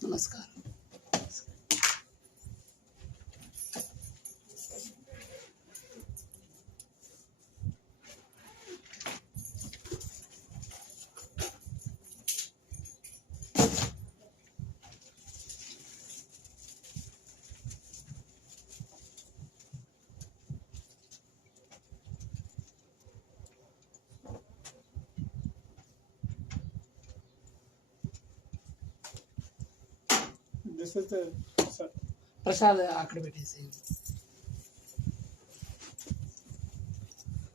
Namaskar. This is the Prasad activities.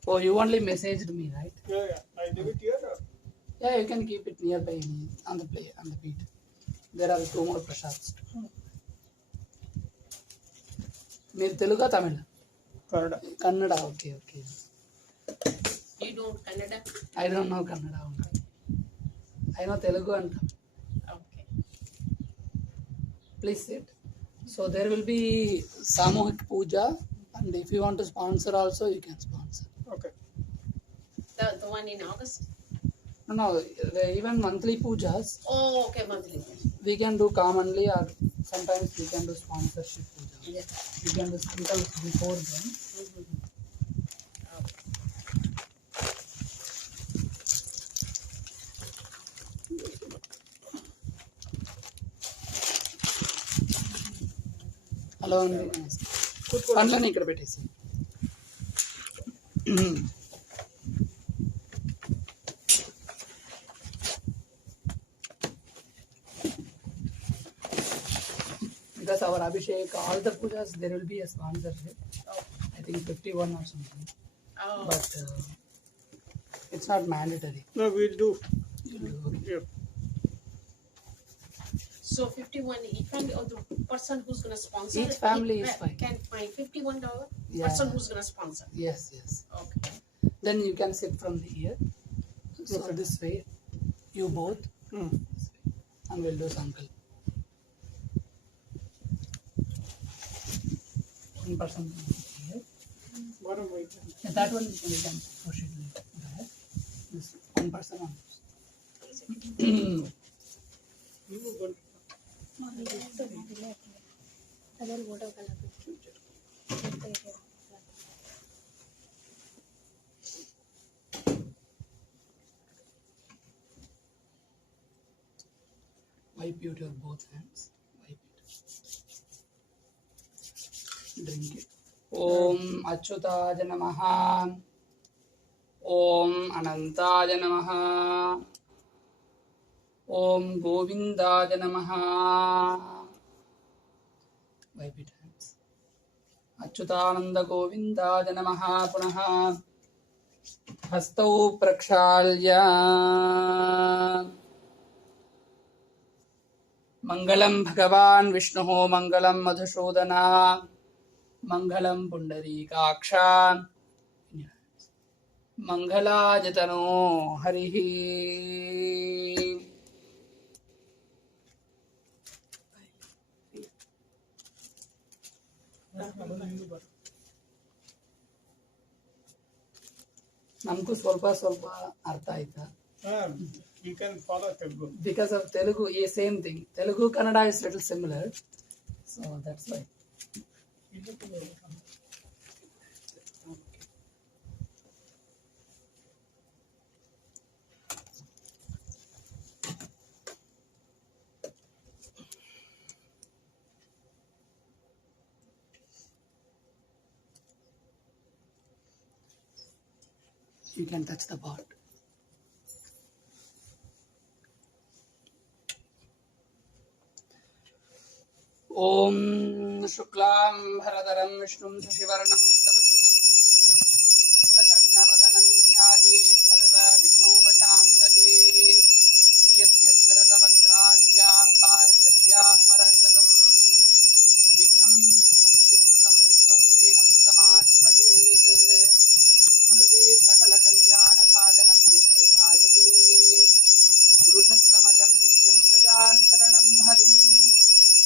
Oh, you only messaged me, right? yeah. I leave it here. Yeah, you can keep it nearby on the feet. There are 2 more prasads. మీరు తెలుగా Tamil Kannada. Kannada okay okay You don't Kannada? I don't know Kannada I know Telugu అంట Okay. Please sit so there will be సామూహిక puja and if you want to sponsor also you can sponsor Okay. The one in August? no even monthly pujas Oh, okay, monthly. we can do commonly or sometimes we can do sponsorship puja. Yes. We can do sometimes before them. Hello అండి పండ్లని ఇక్కడ పెట్టేసి because our Abhishek, all the pujas, there will be a sponsorship. I think 51 or something. Oh. But it's not mandatory. No, we'll do. Yeah. So 51, each family or the person who's going to sponsor? Each family is fine. Can find $51 Yeah. person who's going to sponsor. Yes, yes. Okay. Then you can sit from the here. So Okay. this way, you both, and we'll do Sankal. One person here. One way. Yeah, that one we can push it there. This one person on this. You will. Wipe it with both hands. Wipe it. Drink it. Om Achyutaja Namaha. Om Anantaja Namaha. Om Govindaja Namaha. Wipe it hands. Achyutananda Govindaja Namaha. Punaha. Hastau Prakshalya. Mangalam Bhagavan Vishnu Mangalam Madhusudana Mangalam Pundarikaksha Mangalajatano Harihi. ನಮಗೂ ಸ್ವಲ್ಪ ಸ್ವಲ್ಪ ಅರ್ಥ ಆಯ್ತಾ You can follow Telugu. because of Telugu, same thing. Telugu Kannada is little similar, so that's why. You can touch the pot. Om Shuklam Bharadaram Vishnum Shashivarnam Chaturbhujam Prasannavadanam Dhyaye Sarva Vignopashantaye Yasyad Viratavakradya Parishadya Parasatam Vignam Vignam Vikrutam Vishwastenam Tamashvajet Smrute Sakala Kalyana Bhajanam Yatra Jhayate Purushastamajam Nityam Vrajami Sharanam Harim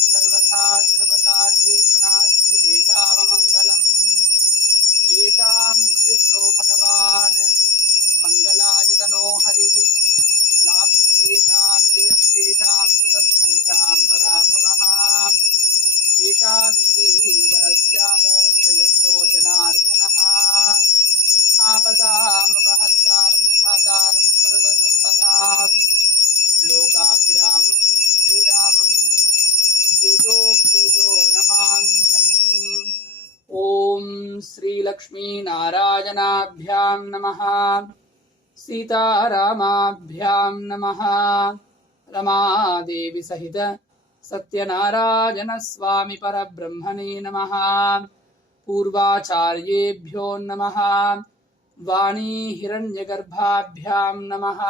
सर्वथा सर्वकार्येषु नास्ति तेषाममङ्गलम् लक्ष्मीनारायणाभ्यां नमः सीतारामाभ्यां नमः रमादेवी सहित सत्यनारायण स्वामी परब्रह्मणे नमः पूर्वाचार्येभ्यो नमः वाणी हिरण्यगर्भाभ्यां नमः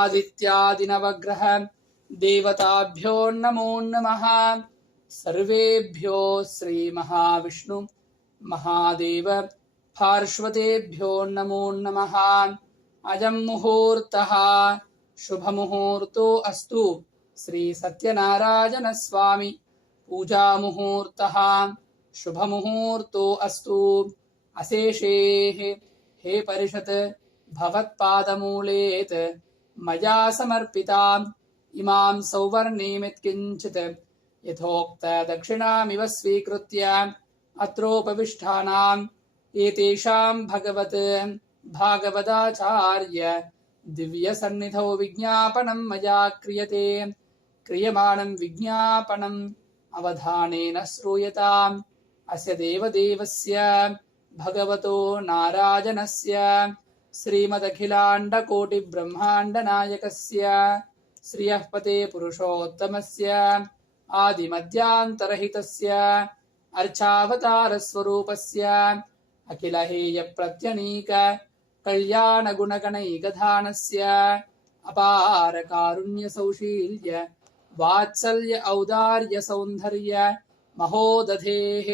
आदित्यादिनवग्रह देवताभ्यो नमो नमः सर्वेभ्यो श्री महाविष्णु महादेव पार्श्वतेभ्यो नमो नमः अयं मुहूर्तः शुभमुहूर्तो अस्तु श्री सत्यनारायण स्वामी पूजा मुहूर्तः शुभमुहूर्तो अस्तु अशेषेः हे परिषत् भवत्पादमूलेत मया समर्पिताम् इमां सौवर्णीमित्किञ्चित् यथोक्त दक्षिणामिव स्वीकृत्य अत्रोपविष्टानाम् एतेषां भागवदाचार्य दिव्यसन्निधौ विज्ञापनं मया क्रियमाणं विज्ञापनम् अवधानेन श्रूयताम् अस्य देवदेवस्य भगवतो नारायणस्य श्रीमदखिलाण्डकोटिब्रह्माण्डनायकस्य श्रियः पते पुरुषोत्तमस्य आदिमध्यान्तरहितस्य अर्चावतारस्वरूपस्य अखिलहेयप्रत्यनीक कल्याणगुणगणैकधानस्य अपार कारुण्यसौशील्य वात्सल्य औदार्य सौन्दर्य महोदधेः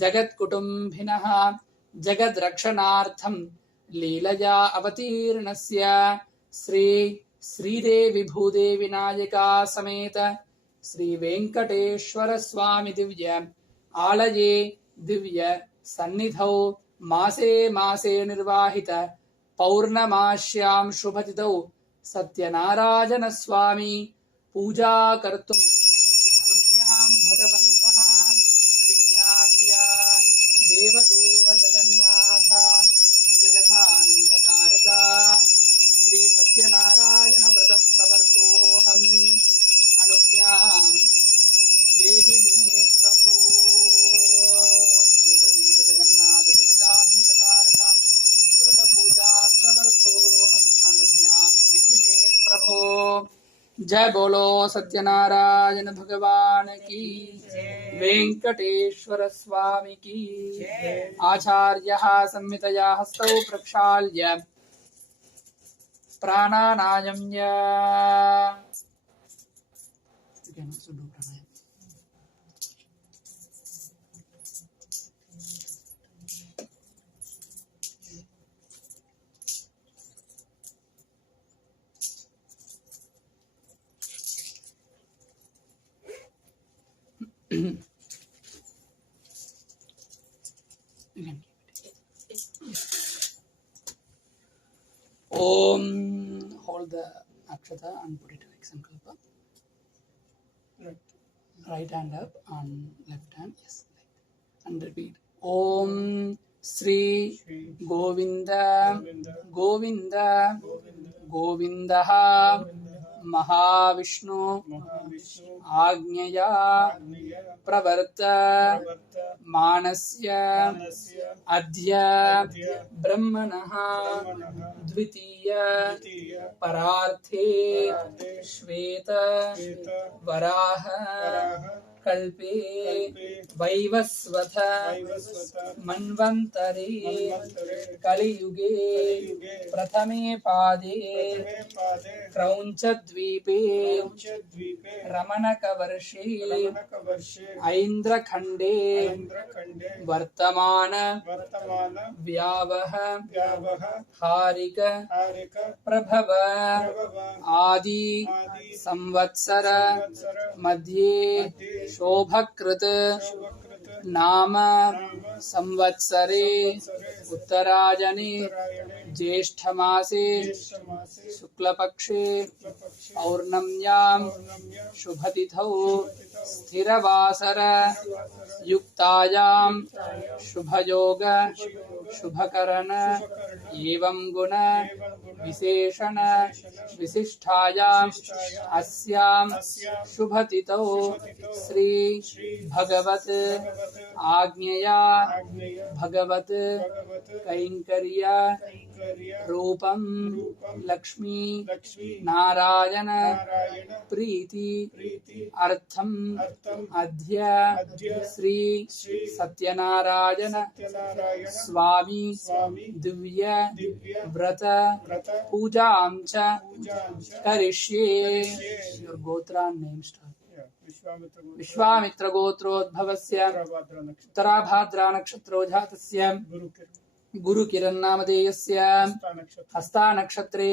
जगत्कुटुम्बिनः जगद्रक्षणार्थं लीलया अवतीर्णस्य श्रीदेवी भूदेवी नायिका समेत श्री वेंकटेश्वर स्वामी दिव्य आलये दिव्य सन्निधौ मासे मासे निर्वाहित पौर्णमास्यां शुभतिथौ सत्यनारायण स्वामी पूजा कर्तुम् अनुज्ञां भगवन्तः विज्ञाप्य देवदेव जगन्नाथ जगदानन्दकारका श्री सत्यनारायण व्रत प्रवर्तोऽहम् अनुज्ञां देहि मे प्रभो देवदेव जगन्नाथ जगदानन्दकारका व्रत पूजा प्रवर्तोऽहम् अनुज्ञां देहि मे प्रभो। जय बोलो सत्यनारायण भगवान की, वेंकटेश्वर स्वामी की। आचार्यः संहितया हस्तौ प्रक्षाल्य प्राणानायम्य Om. Hold the akshata and put it like sankalpa. Right hand up and left hand, yes, and repeat. Om Sri Govinda Govinda Govindaha Mahavishnu Agnyaya Pravarta Manasya Adya Brahmanaha Dvitiya Pararthe Shveta Varaha कल्पे वैवस्वथ मन्वन्तरे कलियुगे प्रथमे पादे क्रौञ्चद्वीपे रमणकवर्षे ऐन्द्रखण्डे वर्तमान व्यावह हारिक प्रभव आदि संवत्सर मध्ये शोभकृत नाम संवत्सरे उत्तरायणे ज्येष्ठमासे ज्येष्ठमासे शुक्लपक्षे शुक्लपक्षे पौर्णम्यां पौर्णम्यां शुभतिथौ शुभतिथौ स्थिरवासर washer युक्तायां युक्तायां शुभयोग शुभयोग Shubhkaran Shubhkaran एवं गुण एवं गुण विशेषण विशेषण विशिष्टायां विशिष्टायां अस्यां अस्यां शुभतिथौ शुभतिथौ श्री श्री भगवत भगवत आज्ञया आज्ञया भगवत भगवत कैंकर्य कैंकर्य रूपम रूपम लक्ष्मी लक्ष्मी नारायण नारायण प्रीति प्रीति अर्थम अर्थम अद्य अद्य श्री श्री सत्यनारायण सत्यनारायण स्वामी स्वामी दिव्य दिव्य व्रत व्रत पूजां च पूजां च करिष्ये. करिष्ये. Your gotra and name start. Vishwamitra Vishwamitra गोत्रोद्भवस्य भाद्र नक्षत्र उत्तराभाद्रा नक्षत्रो जातस्य गुरुकिरण गुरुकिरण नामधेयस्य नक्षत्र हस्ता नक्षत्रे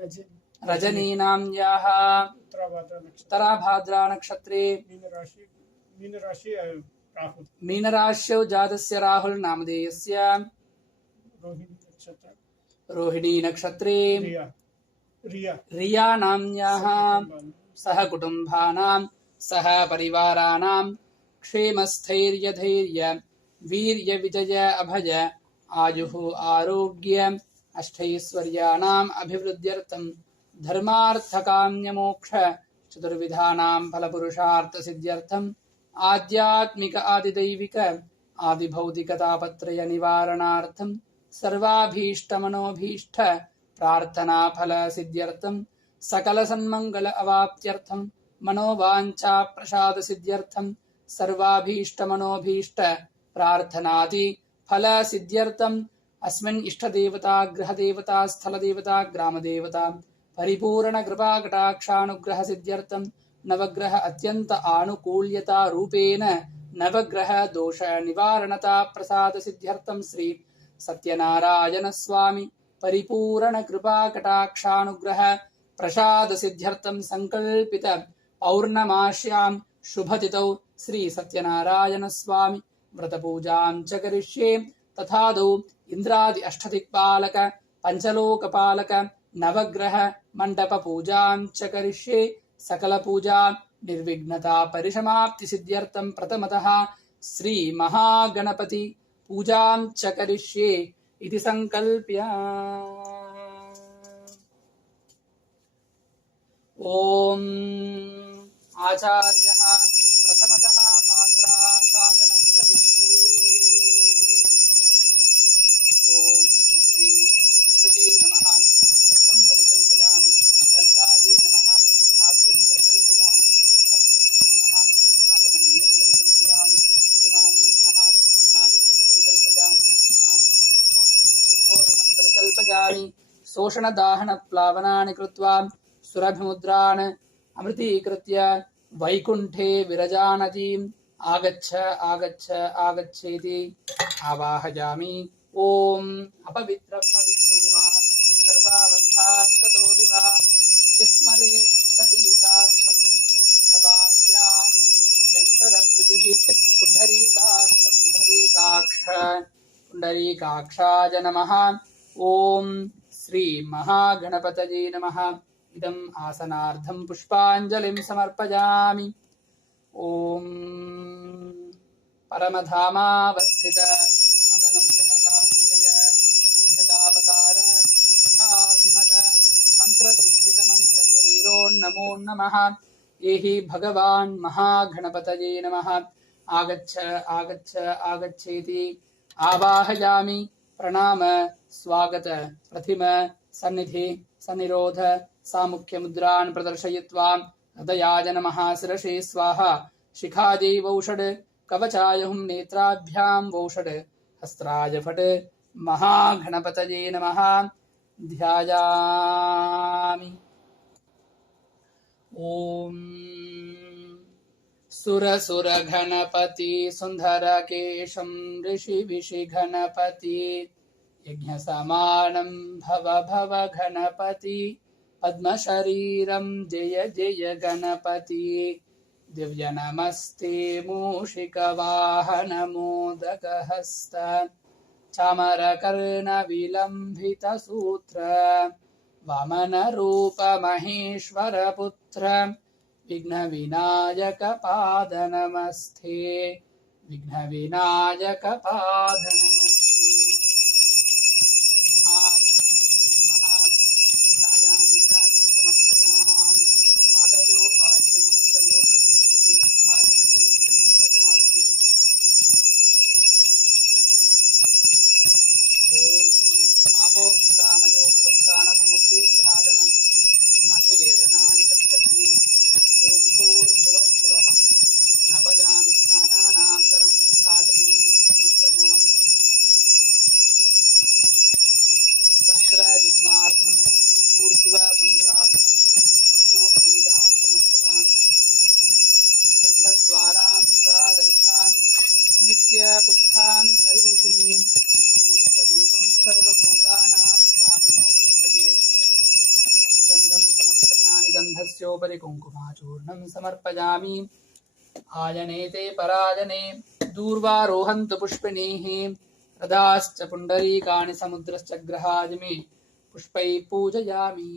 रजनी रजनी नाम्याः उत्तराभाद्र नक्षत्र उत्तराभाद्रा नक्षत्रे मीन राशि राहुल मीनराश्यौ जातस्य राहुल नामधेयस्य रोहिणी नक्षत्र रोहिणी नक्षत्रे रिया रिया रिया नाम्याः सह कुटुम्बानां सह परिवाराणां क्षेमस्थैर्यधैर्य वीर्य विजय अभय आयुः आरोग्य अष्टैश्वर्याणाम् अभिवृद्ध्यर्थं धर्मार्थकाम्यमोक्ष चतुर्विधानां फलपुरुषार्थसिद्ध्यर्थम् आध्यात्मिक आदिदैविक आदिभौतिकतापत्रय निवारणार्थं सर्वाभीष्टमनोभीष्ट प्रार्थना फल सिद्ध्यर्थं सकल सन्मंगल अवाप्त्यर्थं मनोवांछा प्रसाद सिद्ध्यर्थं सर्वाभीष्ट मनोभीष्ट प्रार्थनादि फल सिद्ध्यर्थं अस्मिन् इष्टदेवता गृहदेवता स्थलदेवता ग्रामदेवता परिपूर्ण कृपा कटाक्षानुग्रह सिद्ध्यर्थं नवग्रह अत्यंत आनुकूल्यता रूपेण नवग्रह दोष निवारणता प्रसाद सिद्ध्यर्थं श्री सत्यनारायण स्वामी परिपूर्ण कृपा कटाक्षानुग्रह प्रसाद सिद्ध्यर्थं संकल्पित पौर्णमास्यां शुभतिथौ श्री सत्यनारायण स्वामी व्रतपूजां च करिष्ये. तथादौ इंद्रादि अष्टदिक्पालक पंचलोकपालक नवग्रह मंडप पूजां च करिष्ये. सकल पूजा निर्विघ्नता परिसमाप्ति सिद्ध्यर्थं प्रथमतः श्री महागणपति पूजां च करिष्ये इति संकल्प्य ओम आचार्यः प्रथमतः पात्राशासनं करिष्ये. ओम श्रीं सृजै नमः अर्घ्यं परिकल्पयामि. गंगायै नमः आद्यं परिकल्पयामि. सरस्वत्यै नमः आत्मनेयं परिकल्पयामि. करुणायै नमः स्नानीयं परिकल्पयामि. शान्त्यै नमः शुद्धोदकं परिकल्पयामि. शोषणदाहन प्लावनानि कृत्वा सुरभिमुद्रान् अमृतीकृत्य वैकुण्ठे विरजानदीम् आगच्छ आगच्छ आगच्छेति आवाहयामि. ओम अपवित्र पवित्रो वा सर्वावस्थां गतो विवा यस्मरेत् पुण्डरीकाक्षं सबाह्या अभ्यन्तरस्तुतिः. पुण्डरीकाक्षाय नमः. ओम श्री महागणपतये नमः. इदम् आसनार्थं पुष्पाञ्जलिं समर्पयामि. ओम परमधामावस्थित मदनुग्रहकाञ्जय सिद्धतावतार इहाभिमत मन्त्रसिद्धित मन्त्रशरीरो नमो नमः. एहि भगवान् महागणपतये नमः. आगच्छ आगच्छ आगच्छेति आवाहयामि. प्रणाम स्वागत प्रथिम सन्निधि सन्निरोध सामुख्य मुद्रान् प्रदर्शयित्वा हृदयाय नमः शिरसे स्वाहा. शिखायै वौषड कवचाय हुं नेत्राभ्यां वौषड हस्त्राय फट महागणपतये नमः. ध्यायामि. ओम सुर घनपति सुंदर केशं ऋषि विषि घनपति यज्ञ समानं भव घनपति पद्मशरीरं जय जय गणपति. दिव्य नमस्ते मूषिक वाहन मोदक हस्त चामरकर्णविलम्बितसूत्र वामनरूपमहेश्वरपुत्र विघ्नविनायकपादनमस्ते विघ्नविनायकपादनमस्ते। महागणपतये नमः। ध्यायामि ध्यानं समर्पयामि आदयो पाद्यं हस्तयो पद्यं मुखे सिद्धात्मनि समर्पयामि। ॐ आपोष्टामयो पुरस्तानमूर्ति दधातन महेरनाय चक्षसे। ॐ भूर्भुवस्सुवः नभयामि स्नानानन्तरं शुद्धात्मनि समर्पयामि। वस्त्रयुग्मार्थम् ऊर्ध्वपुण्ड्रार्थं यज्ञोपवीदार्थमक्षतां समर्पयामि। गन्धद्वारां प्रादर्शां नित्यपुष्ठां करीषिणीं ईश्वरीं सर्वभूतानां स्वामिनोपक्वये श्रियं गन्धं समर्पयामि। गन्धस्योपरि कुङ्कुमाचूर्णं समर्पयामि। आयनेते परायणे दूर्वारोहन्तु पुष्पिणीः रथाश्च पुण्डरीकाणि समुद्रश्च ग्रहाजि पुष्पैः पूजयामि।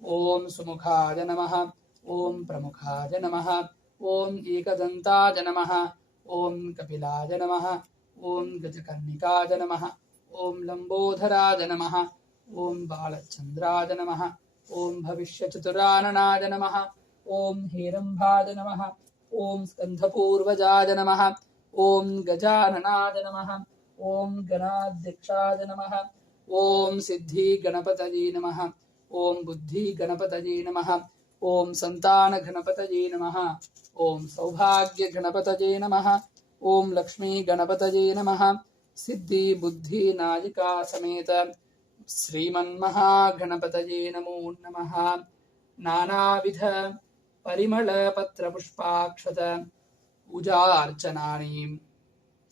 ॐ सुमुखाय नमः। ॐ प्रमुखाय नमः। ॐ एकदन्ताय नमः। ॐ कपिलाय नमः। ॐ गजकर्णिकाय नमः। ॐ लम्बोदराय नमः। ॐ बालचन्द्राय नमः। ॐ भविष्यचतुराननाय नमः। ॐ हेरम्भाय नमः। ॐ स्कन्धपूर्वजाय नमः। ॐ गजाननाय नमः। ॐ गणाध्यक्षाय नमः। ॐ सिद्धिगणपतये नमः। ॐ बुद्धिगणपतये नमः। ॐ सन्तानगणपतये नमः। ॐ सौभाग्यगणपतये नमः। ॐ लक्ष्मीगणपतये नमः। सिद्धिबुद्धिनायिका समेत श्रीमन्महागणपतये नमो नमः। नानाविध परिमलपत्रपुष्पाक्षत पूजार्चनानि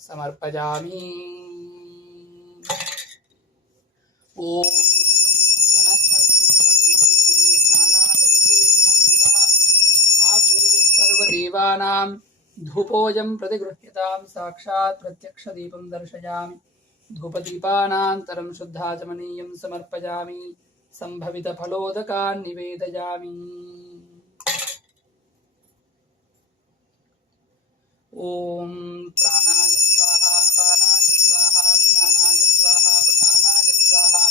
समर्पयामि। ॐ वनस्पत्युद्भवे नानागन्धेषु संयुतः आग्रेय सर्वदेवानां धूपोऽयं प्रतिगृह्यतां साक्षात् प्रत्यक्षदीपं दर्शयामि। धूपदीपानान्तरं शुद्धाचमनीयं समर्पयामि। सम्भवितफलोदकान् निवेदयामि। ॐ प्राणाय स्वाहा अपानाय स्वाहा ध्यानाय स्वाहा उदानाय स्वाहा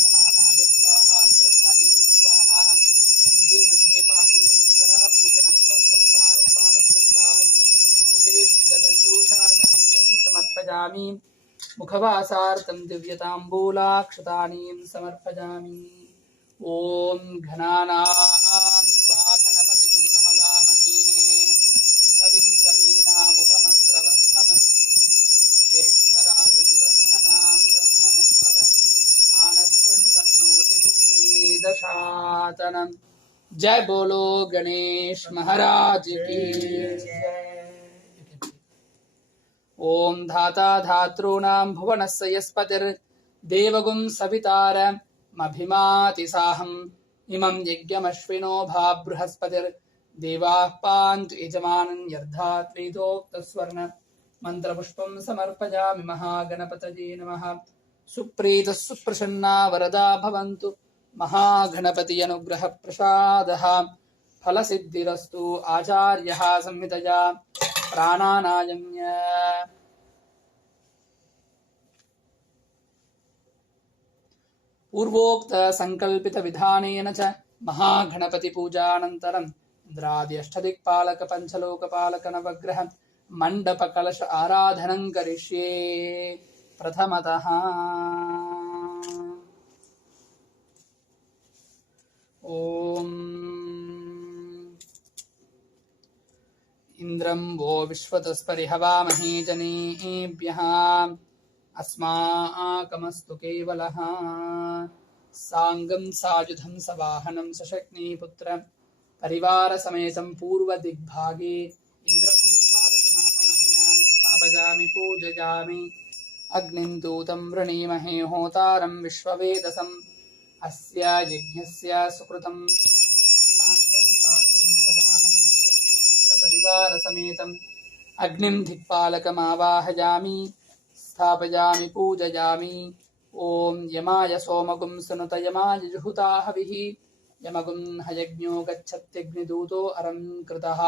समानाय स्वाहा ब्रह्मणे स्वाहा। मध्ये मध्ये पानीयं करापूषणः सत्प्रक्षालनपादप्रक्षालन मुखे शुद्धगण्डूषाचमनीयं समर्पयामि। मुखवासार्थं दिव्यताम्बूलाक्षतानीं समर्पयामि। ॐ घनानां त्वा गणपतिं हवामहे कविं कवीनामुपमस्रवस्तमम् ज्येष्ठराजं ब्रह्मणां ब्रह्मणस्पद आनशृण्वन्नोतिभिश्रीदशातनम्। जय बोलो गणेश महाराज की जय। ॐ धाता धातॄणां भुवनस्य यस्पतिर्देवगुं सवितारमभिमातिसाहम् इमं यज्ञमश्विनो भा बृहस्पतिर्देवाः पान्तु यजमानं यर्धात् वेदोक्तस्वर्ण मन्त्रपुष्पं समर्पयामि। महागणपतये नमः। सुप्रीतः सुप्रसन्ना वरदा भवन्तु। महागणपति अनुग्रह प्रसादः फलसिद्धिरस्तु। आचार्यः संहितया प्राणानायम्य। पूर्वोक्त संकल्पित विधानेन च महागणपति पूजानन्तरं इंद्रादि अष्टदिक्पालक पंचलोकपालक नवग्रह मंडप कलश आराधनं करिष्ये। प्रथमतः ॐ इंद्रं वो विश्वतस्परिहवामहे जनेभ्यः अस्माकमस्तु केवलः। सांगं सायुधं सवाहनं सशक्नीपुत्र परिवार समेतं पूर्वदिग्भागे इंद्रं दिक्पालकमावाहयामि स्थापयामि पूजयामि। अग्निं दूतं वृणीमहे होतारं विश्ववेदसम् अस्य यज्ञस्य सुकृतं सांगं सायुधं सवाहनं सशक्नीपुत्र परिवार समेतं अग्निं दिक्पालकमावाहयामि स्थापयामि पूजयामि ॐ यमाय सोमगुं सुनुत यमाय जुहुता हविः यमगुं हयज्ञो गच्छत्यग्निदूतो अरं कृतः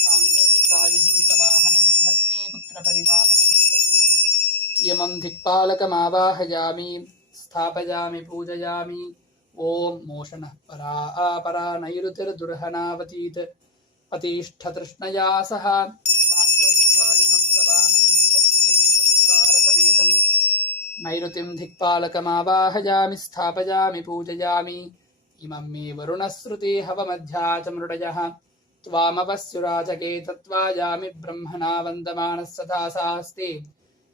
साङ्गं सायुधं सवाहनं शक्तिपुत्रपरिवारसमेतं यमं दिक्पालकमावाहयामि स्थापयामि पूजयामि ॐ मोषणः परा नैरुतिर्दुर्हनावतीत् पतिष्ठतृष्णया सह साङ्गं सायुधं सवाहनं शक्तिपुत्रपरिवारसमेतं नैऋतिं दिक्पालकमावाहयामि स्थापयामि पूजयामि इमं मे वरुणश्रुति हवमध्या च मृडयः त्वामवस्युराजके तत्त्वायामि ब्रह्मणा वन्दमानः सदा सास्ते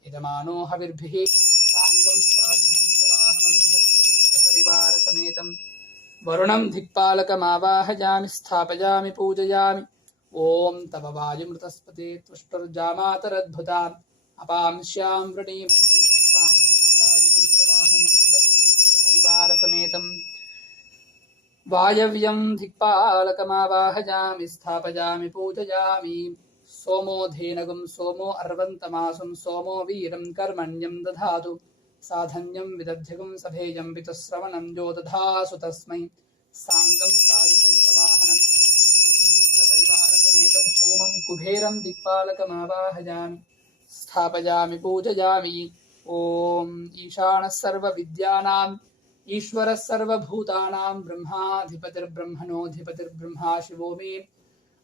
यजमानो हविर्भिः साङ्गं सायुधं सवाहनं शक्तिपुत्रपरिवारसमेतं वरुणं दिक्पालकमावाहयामि स्थापयामि पूजयामि ॐ तव वायुमृतस्पते त्वष्टुर्जामातरद्भुता अपांस्यां वृणीमहि साङ्गं सवाहनं शक्तिपुत्रपरिवारसमेतं वायव्यं दिक्पालकमावाहयामि स्थापयामि पूजयामि सोमो धेनगुं सोमो अर्वन्तमासुं सोमो वीरं कर्मण्यं दधातु साधन्यं विदध्यगुं सभेयं पितुश्रवणं यो दधासु तस्मै साङ्गं सायुधं सवाहनं पुत्रपरिवारसमेतं सोमं कुबेरं दिक्पालकमावाहयामि स्थापयामि पूजयामि ॐ ईशानः सर्वविद्यानाम् ईश्वरः सर्वभूतानां ब्रह्माधिपतिर्ब्रह्मणोऽधिपतिर्ब्रह्मा शिवो मे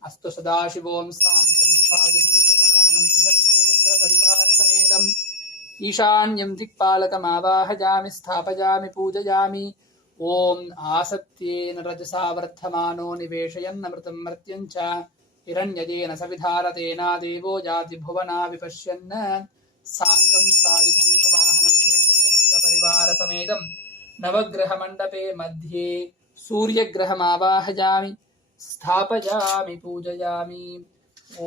अस्तु सदाशिवों साङ्गं सायुधं सवाहनं शक्तिपुत्रपरिवारसमेतं ईशान्यं दिक्पालकमावाहयामि स्थापयामि पूजयामि ॐ आसत्येन रजसा वर्धमानो निवेशयन्नमृतं मर्त्यं च हिरण्यजेन सविधारतेना देवो याति भुवना विपश्यन् साङ्गं सायुधं सवाहनं शक्तिपुत्रपरिवारसमेतं नवग्रहमण्डपे मध्ये सूर्यग्रहमावाहयामि स्थापयामि पूजयामि ॐ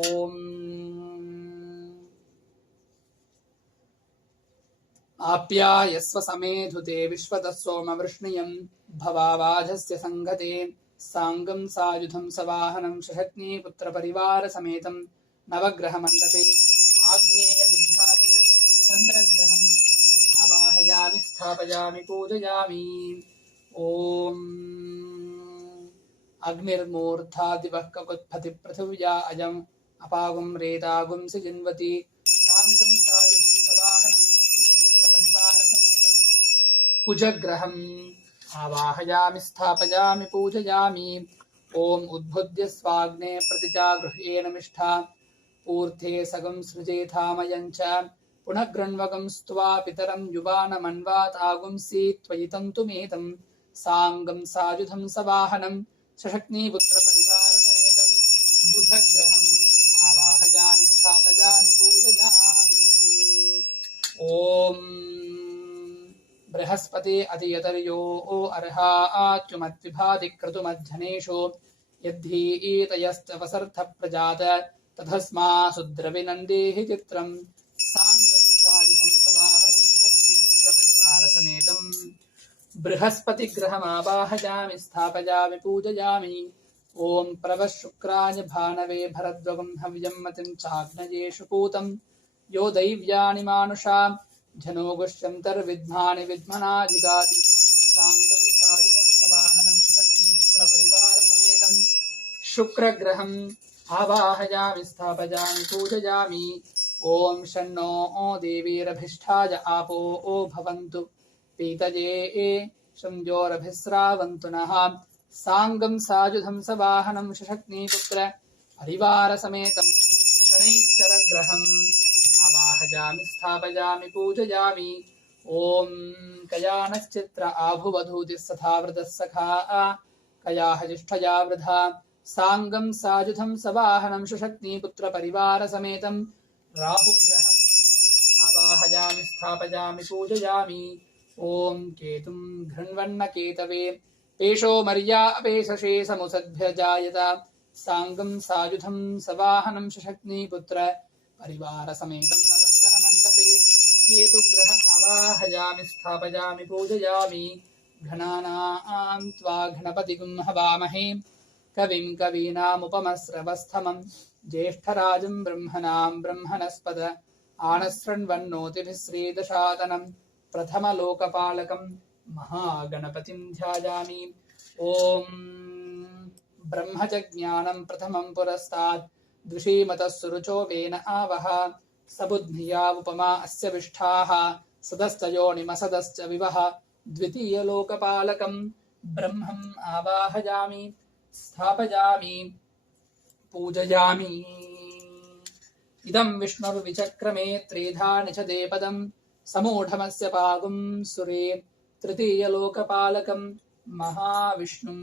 आप्यायस्व समेधुते विश्वतः सोमवृष्णियं भवावाधस्य सङ्गते साङ्गं सायुधं सवाहनं शक्तिपुत्रपरिवारसमेतं नवग्रहमण्डपे आग्नेयदिग्भागे चन्द्रग्रहम् आवाहयामि स्थापयामि पूजयामि ॐ अग्निर्मूर्धादिवः ककुत्पति पृथिव्या अयम् अपागुं रेतागुं सिजिन्वति साङ्गं सायुधं सवाहनं शक्तिपुत्रपरिवारसमेतं कुजग्रहम् आवाहयामि स्थापयामि पूजयामि ॐ उद्बुद्ध्य स्वाग्ने प्रतिजागृह्येन मिष्ठा ऊर्ध्वे सगं सृजेथामयं च पुनः गृण्वकं स्त्वा पितरं युवानमन्वातागुंसि त्वयि तन्तुमेतं साङ्गं सायुधं सवाहनं शक्तिपुत्रपरिवारसमेतं बुधग्रहम् आवाहयामि स्थापयामि पूजयामि ॐ बृहस्पति अतियतर्यो अर्हाच्युमद्विभाति क्रतुमध्यनेषु यद्धीतयस्तवसर्थप्रजात तथस्मासुद्रविनन्देहि चित्रं साङ्गं सायुधं सवाहनं शक्तिपुत्रपरिवारसमेतं बृहस्पतिग्रहमावाहयामि स्थापयामि पूजयामि ॐ प्रवः शुक्राय भानवे भरद्वगं हव्यं मतिं चाग्नयेषु पूतं यो दैव्यानि मानुषां झनोगुष्यन्तर्विद्मानि विद्मना जिगाति साङ्गं सायुधं सवाहनं शक्तिपुत्रपरिवारसमेतं शुक्रग्रहम् आवाहयामि स्थापयामि पूजयामि ॐ शन्नो देवीरभिष्ठाय आपो भवन्तु पीतये शंजोरभिस्रावन्तु नः साङ्गं सायुधं सवाहनं शक्तिपुत्रपरिवारसमेतं शनैश्चरग्रहम् आवाहयामि स्थापयामि पूजयामि ॐ कयानश्चित्र आभुवधूतिः सखावृतः सखा कयाहजिष्ठया वृथा साङ्गं सायुधं सवाहनं शक्तिपुत्रपरिवारसमेतं राहुग्रहम् आवाहयामि स्थापयामि पूजयामि ॐ केतुं घृण्वन्नकेतवे पेशो मर्या अपेशशे समुसद्भ्यजायत साङ्गं सायुधं सवाहनं शक्तिपुत्रपरिवारसमेतं नवग्रहमण्डपे केतुग्रहम् आवाहयामि स्थापयामि पूजयामि घ्नानां त्वा घ्नपतिगुं हवामहे कविं कवीनामुपमस्रवस्थमं ज्येष्ठराजं ब्रह्मणां ब्रह्मणस्पद आनशृण्वन्नोतिभिः श्रीदशातनं प्रथमलोकपालकं महागणपतिं ध्यायामि। ॐ ब्रह्मजज्ञानं प्रथमं पुरस्तात् द्विषीमतः सुरुचो वेन आवह सबुद्धिया उपमा अस्य विष्ठाः सदस्तयोनिमसदश्च विवह द्वितीयलोकपालकं ब्रह्मम् आवाहयामि स्थापयामि पूजयामि। इदं विष्णुर्विचक्रमे त्रेधा निषदे पदं समूढमस्य पागुं सुरे तृतीयलोकपालकं महाविष्णुं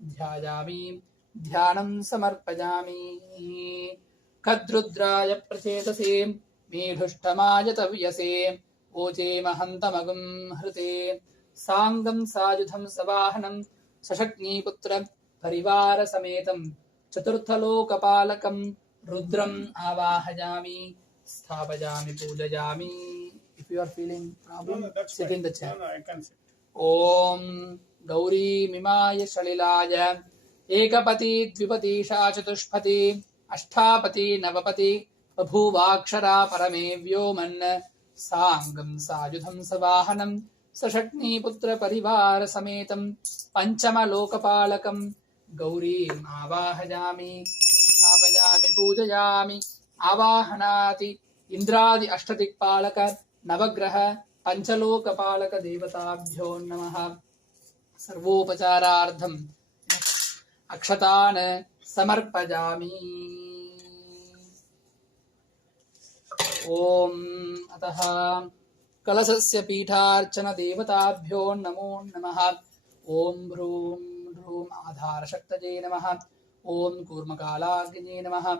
ध्यायामि ध्यानं समर्पयामि। कद्रुद्राय प्रचेतसे मेढुष्टमाय तव्यसे ओचे महन्तमगुं हृते साङ्गं सायुधं सवाहनं सशक्नीपुत्र परिवारसमेतं चतुर्थलोकपालकं रुद्रम् आवाहयामि स्थापयामि पूजयामि। If you are feeling problem, sit in the chair. I can sit. ॐ गौरी मिमाय सलिलाय एकपति द्विपतिशा चतुष्पति अष्टापति नवपति बभूवाक्षरा परमे व्योमन् साङ्गं सायुधं सवाहनं सशक्नीपुत्र परिवार समेतं पञ्चमलोकपालकं गौरीम् आवाहयामि स्थापयामि पूजयामि। आवाहनाति इन्द्रादि अष्टदिक्पालक नवग्रह पञ्चलोकपालक देवताभ्यो नमः। सर्वोपचारार्थम् अक्षतान् समर्पयामि। ॐ अतः कलशस्य पीठार्चन देवताभ्यो नमो नमः। ॐ भ्रूं भ्रूं आधारशक्तये नमः। ॐ कूर्मकालाग्निये नमः। ॐ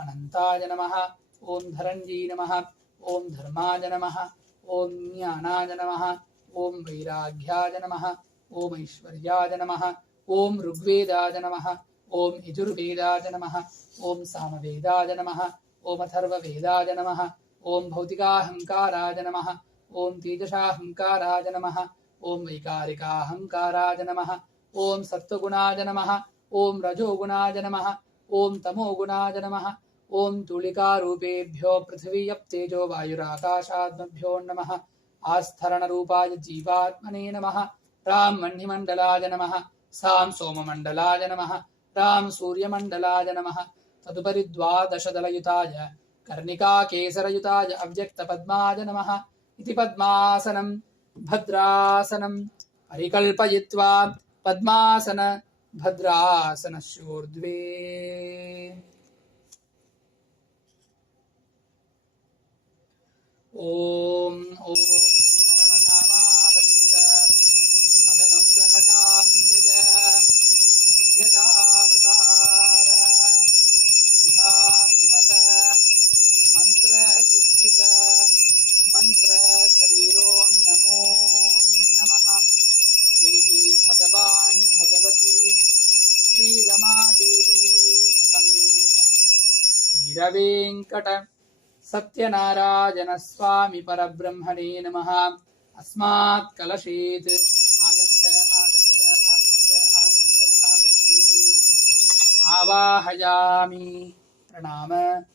अनन्ताय नमः। ॐ धरण्यै नमः। ॐ धर्माय नमः। ॐ ज्ञानाय नमः। ॐ वैराग्याय नमः। ॐ ऐश्वर्याय नमः। ॐ ऋग्वेदाय नमः। ॐ यजुर्वेदाय नमः। ॐ सामवेदाय नमः। ॐ अथर्ववेदाय नमः। ॐ भौतिकाहङ्काराय नमः। ॐ तेजसाहङ्काराय नमः। ॐ वैकारिकाहङ्काराय नमः। ॐ सत्त्वगुणाय नमः। ॐ रजोगुणाय नमः। ॐ तमोगुणाय नमः। ॐ तुलिकारूपेभ्यो पृथिवी तेजो वायुराकाशात्मभ्यो नमः। आस्थरणरूपाय जीवात्मने नमः। रां मह्निमण्डलाय नमः। सां सोममण्डलाय नमः। रां सूर्यमण्डलाय नमः। तदुपरि द्वादशदलयुताय कर्णिकाकेसरयुताय अव्यक्तपद्माय नमः। इति पद्मासनं भद्रासनं परिकल्पयित्वा पद्मासन भद्रासनस्योर्ध्वे ॐ परमधामावस्थित मदनुग्रहकाम्बज उद्यतावतार इहाभिमत मन्त्रसिद्धित मन्त्रशरीरो नमो नमः। देवी भगवान् भगवती श्रीरमादेवी समेत श्रीरवेङ्कट सत्यनारायण स्वामी परब्रह्मणे नमः। अस्मात् कलशेत् आगच्छ आगच्छ आगच्छ आगच्छ आगच्छेति आवाहयामि। प्रणाम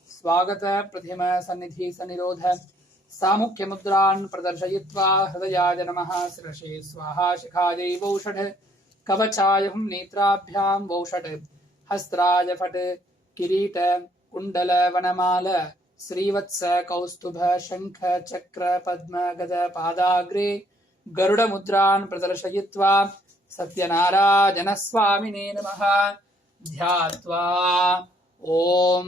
स्वागत प्रथिम सन्निधि सन्निरोध सामुख्य मुद्रान् प्रदर्शयित्वा हृदयाय नमः। शिरसे स्वाहा शिखायै वौषध कवचाय नेत्राभ्यां वौषध हस्त्राय फट् किरीट कुण्डल वनमाल श्रीवत्स कौस्तुभ शंख चक्र पद्म गद पादाग्रे गरुड मुद्रान् प्रदर्शयित्वा सत्यनारायण स्वामिने नमः। ध्यात्वा ॐ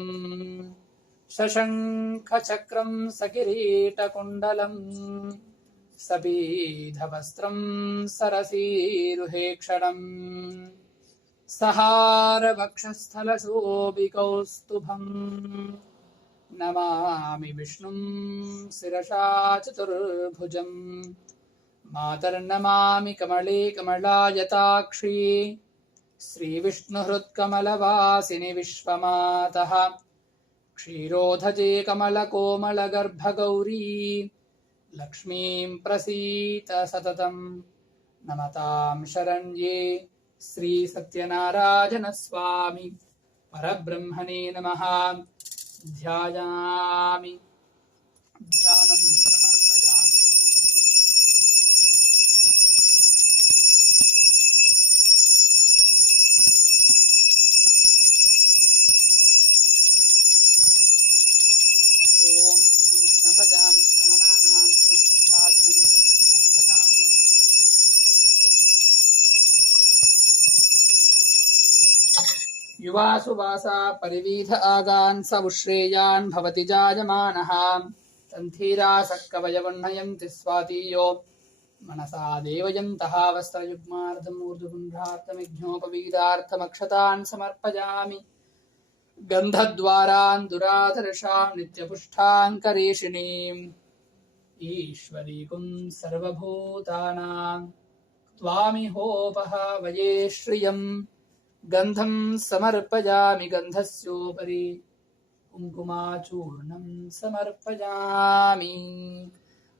शशंख चक्रं सकिरीटकुण्डलं सपीधवस्त्रं सरसीरुहेक्षणं सहारवक्षस्थलशोभिकौस्तुभम् नमामि विष्णुं शिरसा चतुर्भुजम्। मातर्नमामि कमले कमलायताक्षी श्रीविष्णुहृत्कमलवासिनि विश्वमातः। क्षीरोधजे कमलकोमलगर्भगौरी लक्ष्मीं प्रसीत सततं नमतां शरण्ये श्रीसत्यनारायण स्वामी परब्रह्मणे नमः। ध्यायामि युवासु वासा परिवीध आगान् स उश्रेयान् भवति जायमानः तन्थीरासः कवयवह्नयन्ति स्वातीयो मनसा देवयन्तः वस्त्रयुग्मार्धमूर्धपुण्ड्रार्थमिघ्नोपवीदार्थमक्षतान् समर्पयामि गन्धद्वारान् दुराधर्षां नित्यपुष्टाङ्करेषिणीम् ईश्वरीकुं सर्वभूतानां त्वामिहोपहावये श्रियम् गन्धं समर्पयामि गन्धस्योपरि कुङ्कुमाचूर्णं समर्पयामि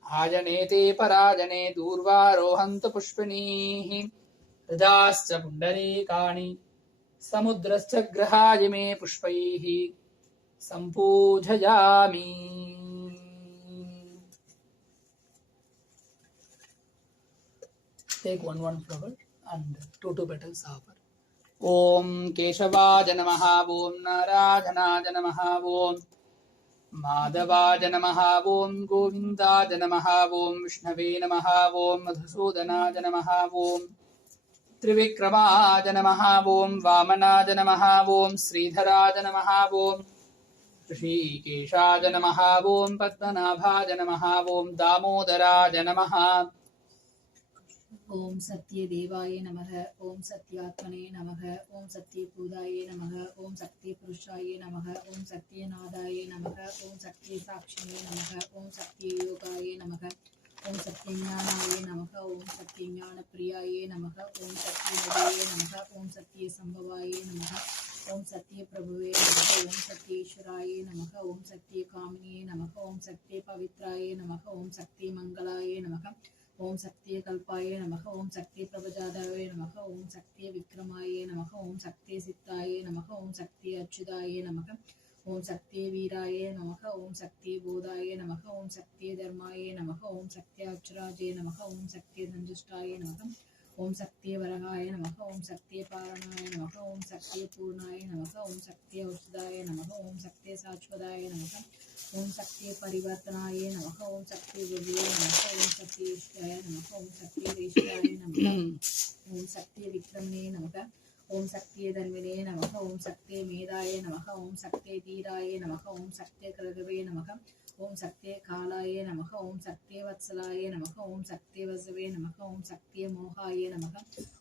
आजनेते पराजने दूर्वारोहन्तु पुष्पिणीः रजाश्च पुण्डरीकाणि समुद्रश्च ग्रहाय मे पुष्पैः सम्पूजयामि Take one flower and two petals offer. Om Keshavāja Namaha Om Narayanaja Namaha Om Madhavaja Namaha Om Govindaja Namaha Om Vishnave Namaha Om Madhusudanaja Namaha Om Trivikramaja Namaha Om Vamanaja Namaha Om Sridharaja Namaha Om Rishikeshaja Namaha Om Padmanabhaja Namaha Om Damodaraja Namaha ओम सत्य देवाय नमः ओम सत्यात्मने नमः ओम सत्य पूजाय नमः ओम सत्य पुरुषाय नमः ओम सत्य नादाय नमः ओम सत्य साक्षिणे नमः ओम सत्य योगाय नमः ओम सत्य ज्ञानाय नमः ओम सत्य ज्ञान प्रियाय नमः ओम सत्य हृदये नमः ओम सत्य संभवाय नमः ओम सत्य प्रभुवे नमः ओम सत्य ईश्वराय नमः ओम सत्य कामिने नमः ओम सत्य पवित्राय नमः ओम सत्य मंगलाय नमः ओम सत्य कल्पाय नमः ओम सत्य प्रभजादाय नमः ओम सत्य विक्रमाय नमः ओम सत्य सिद्धाय नमः ओम सत्य अच्युताय नमः ओम सत्य वीराय नमः ओम सत्य बोधाय नमः ओम सत्य धर्माय नमः ओम सत्य अक्षराजय नमः ओम सत्य संजुष्टाय नमः ओम सत्य वरहाय नमः ओम सत्य पारणाय नमः ओम सत्य पूर्णाय नमः ओम सत्य औषधाय नमः ओम सत्य शाश्वताय नमः ओम सत्य परिवर्तनाय नमः ओम सत्य विजय नमः ओम सत्य ईश्वराय नमः ओम सत्य ईश्वराय नमः ओम सत्य विक्रमणे नमः ओम सत्य धर्मिणे नमः ओम सत्य मेधाय नमः ओम सत्य धीराय नमः ओम सत्य कृतवे नमः ओम सत्य कालाय नमः ओम सत्य वत्सलाय नमः ओम सत्य वसवे नमः ओम सत्य मोहाय नमः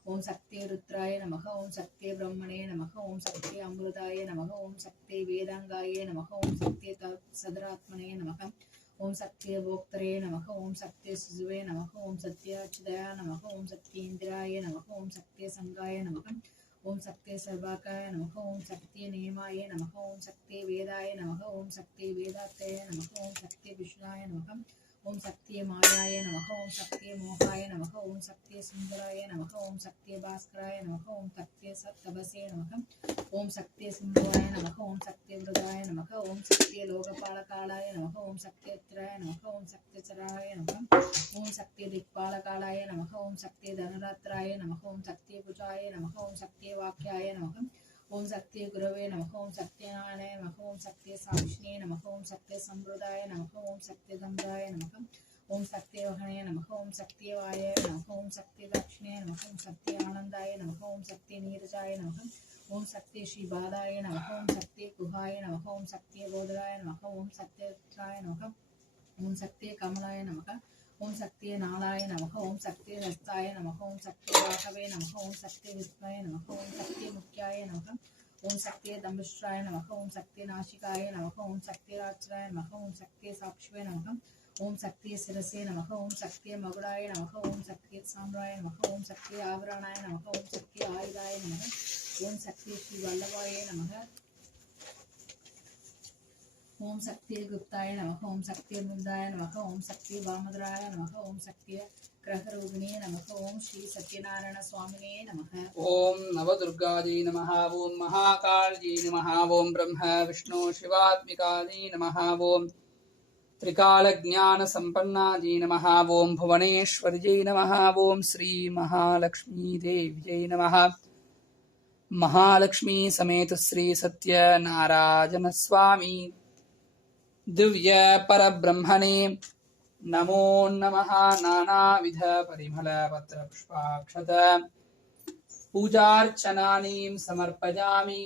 ओम सत्य रुद्राय नमः ओम सत्य ब्रह्मणे नमः ओम सत्य अमृताय नमः ओम सत्य वेदांगाय नमः ओम सत्य सदरात्मने नमः ओम सत्य भोक्तरे नमः ओम सत्य सुजुवे नमः ओम सत्य अच्युताय नमः ओम सत्य इंद्राय नमः ओम सत्य संगाय नमः ओम सत्य सर्वाकाय नमः ओम सत्य नेमाय नमः ओम सत्य वेदाय नमः ओम सत्य वेदात्तय नमः ओम सत्य विष्णाय नमः ओम सत्य मायाय नमः ओम सत्य मोहाय नमः ओम सत्य सुंदराय नमः ओम सत्य भास्कराय नमः ओम सत्य सत्तपसे नमः ओम सत्य सिंहाय नमः ओम सत्य वृदाय नमः ओम सत्य लोकपालकालाय नमः ओम सत्य त्राय नमः ओम सत्य चराय नमः ओम सत्य दिक्पालकालाय नमः ओम सत्य धनरात्राय नमः ओम सत्य भुजाय नमः ओम सत्य वाक्याय नमः ओम सत्य गुरवे नमः ओम सत्यनारायणाय नमः ओम सत्य साक्षिणे नमः ओम सत्य संप्रदाय नमः ओम सत्य गंधाय नमः ओम सत्य वहने नमः ओम सत्य वाय नमः ओम सत्य दक्षिणे नमः ओम सत्य आनंदाय नमः ओम सत्य नीरजाय नमः ओम सत्य श्रीबाधाय नमः ओम सत्य गुहाय नमः ओम सत्य बोधराय नमः ओम सत्य त्राय नमः ओम सत्य कमलाय नमः ओम सत्य नालाय नमः ओम सत्य हस्ताय नमः ओम सत्य राघवे नमः ओम सत्य विष्णुवे नमः ओम सत्य मुख्याय नमः ओम सत्य दंष्ट्राय नमः ओम सत्य नाशिकाय नमः ओम सत्य रात्राय नमः ओम सत्य साक्षिवे नमः ओम सत्य शिरसे नमः ओम सत्य मगुडाय नमः ओम सत्य साम्राय नमः ओम सत्य आवरणाय नमः ओम सत्य आयुधाय नमः ओम सत्य श्री वल्लभाय नमः ओम सत्य गुप्ताय नमः ओम सत्य मुद्राय नमः ओम सत्य वामद्राय नमः ओम सत्य ग्रहरोगिणे नमः ओम श्री सत्यनारायण स्वामिने नमः ओम नवदुर्गायै नमः ओम महाकाल्यै नमः ओम ब्रह्म विष्णु शिवात्मिकायै नमः ओम त्रिकालज्ञानसम्पन्नायै नमः ओम भुवनेश्वर्यै नमः ओम श्री महालक्ष्मी देव्यै नमः महालक्ष्मी समेत श्री सत्यनारायण स्वामी दिव्य परब्रह्मणे नमो नमः नानाविध परिमल पत्र पुष्पाक्षत पूजार्चनानीं समर्पयामि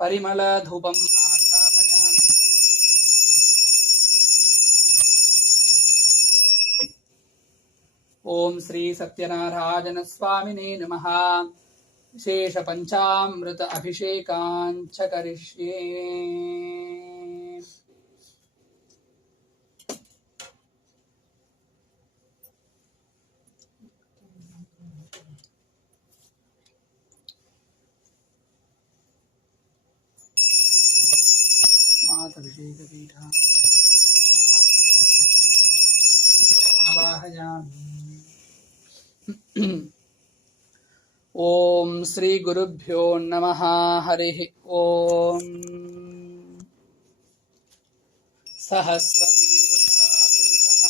परिमलधूपम् आधापयामि। ॐ श्री सत्यनारायण स्वामिने नमः। विशेष पंचामृत अभिषेकाञ्च करिष्ये। मातभिषेकपीठा आवाहयामि। ॐ श्री गुरुभ्यो नमः। हरिः ॐ। सहस्रशीर्षा पुरुषः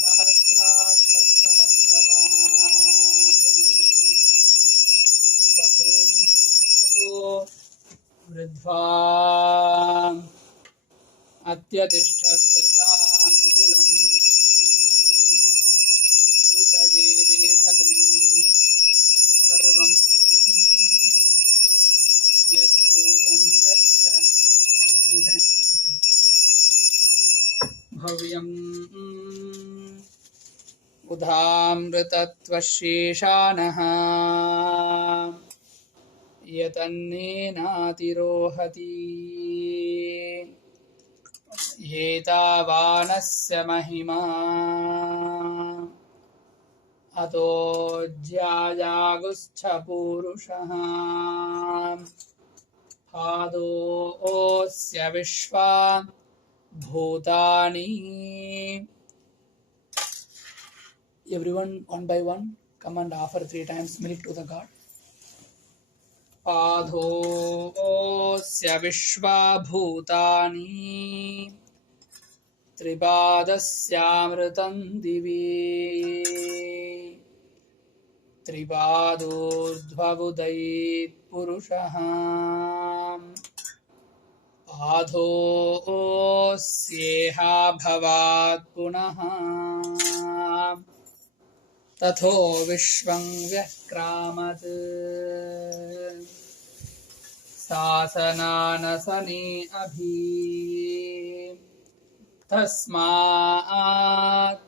सहस्राक्षसहस्रपात् प्रभूमिं विश्वतो वृद्ध्वा अत्यतिष्ठद्दशाङ्कुलम् पुरुषये वेधगुम् सर्वं यद्भूतं यच्च भव्यम् उधामृतत्वशेषानः यतन्नेनातिरोहति एतावानस्य महिमा अतो ज्यायागुश्च पूरुषः पादोऽस्य विश्वा भूतानि। Everyone one by one come and offer 3 times milk to the god. पादोऽस्य विश्वा भूतानि त्रिपादस्यामृतं दिवि त्रिपादोर्ध्वबुधैः पुरुषः पादोऽस्येहा भवात् पुनः तथो विश्वं व्यक्रामत् शासनानसने अभि तस्मात्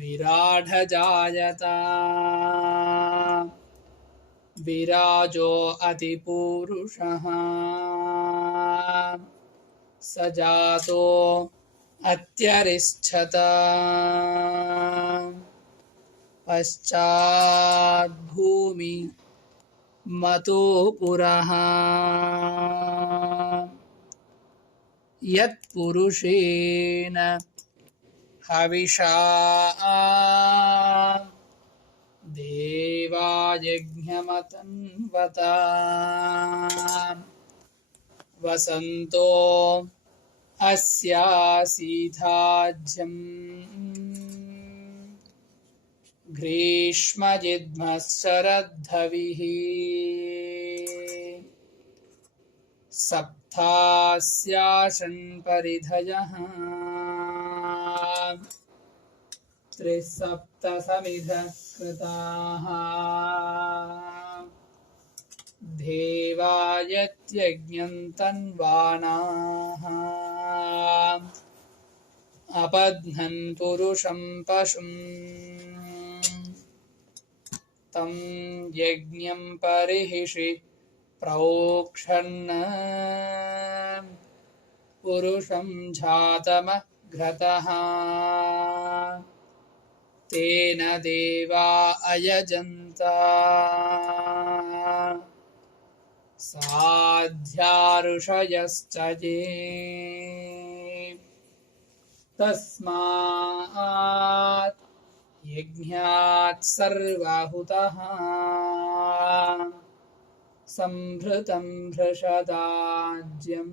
विराढजायत विराजो अतिपूरुषः स जातो अत्यरिष्ठत पश्चाद्भूमि मतो पुरः यत्पुरुषेण हविषा देवायज्ञमतन्वत वसन्तो अस्यासीधाज्यम् ग्रीष्मजिह्मश्शरद्धविः सप्तास्याशन् परिधयः त्रिसप्तसमिधः कृताः देवायत्यज्ञं तन्वानाः अपध्नन् पुरुषं पशुम् तं यज्ञं परिहिषि प्रोक्षन् पुरुषं जातमघ्रतः तेन देवा अयजन्त साध्या ऋषयश्च ये तस्मात् यज्ञात् सर्वहुतः संभृतं भृषदाज्यम्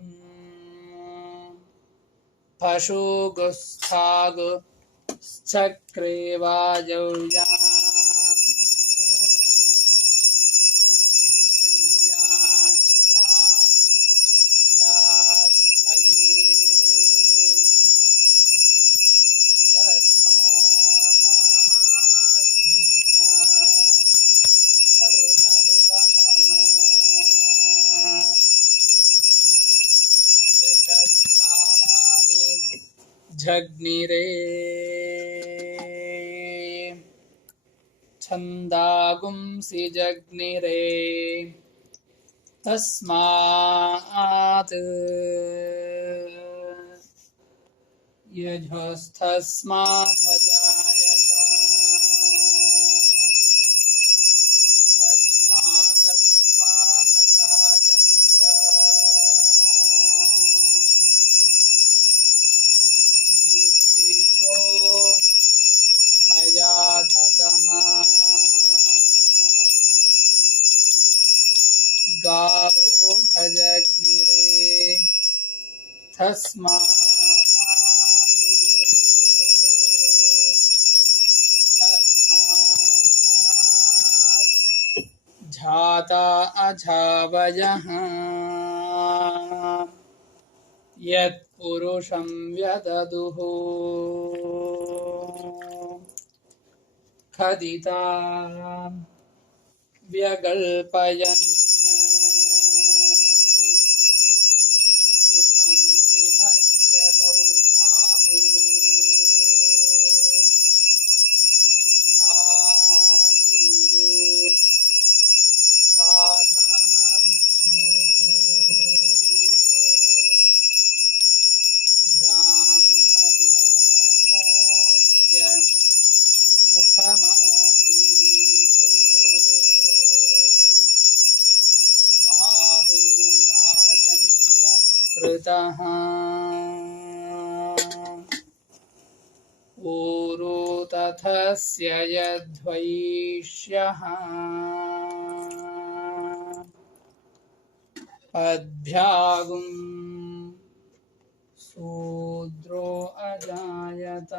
पशुगुस्थागुश्चक्रे वायव्यान् झग्निरे छन्दागुंसि जग्निरे तस्मात् यजस्तस्मादजायत तस्मादस्मादजायन्त ईशो भयाधदः गावो भजग्निरे तस्मात् जाता अजावयः यत्पुरुषं व्यददुः खदिता व्यगल्पयन् मुखं किमस्य कौभाहु भावुरु पाधाविच्छेदे ब्राह्मणोऽस्य मुखमासीत् बाहुराजन्य कृतः ऊरू तथस्य यद्वैष्यः पद्भ्यागुं शूद्रो अजायत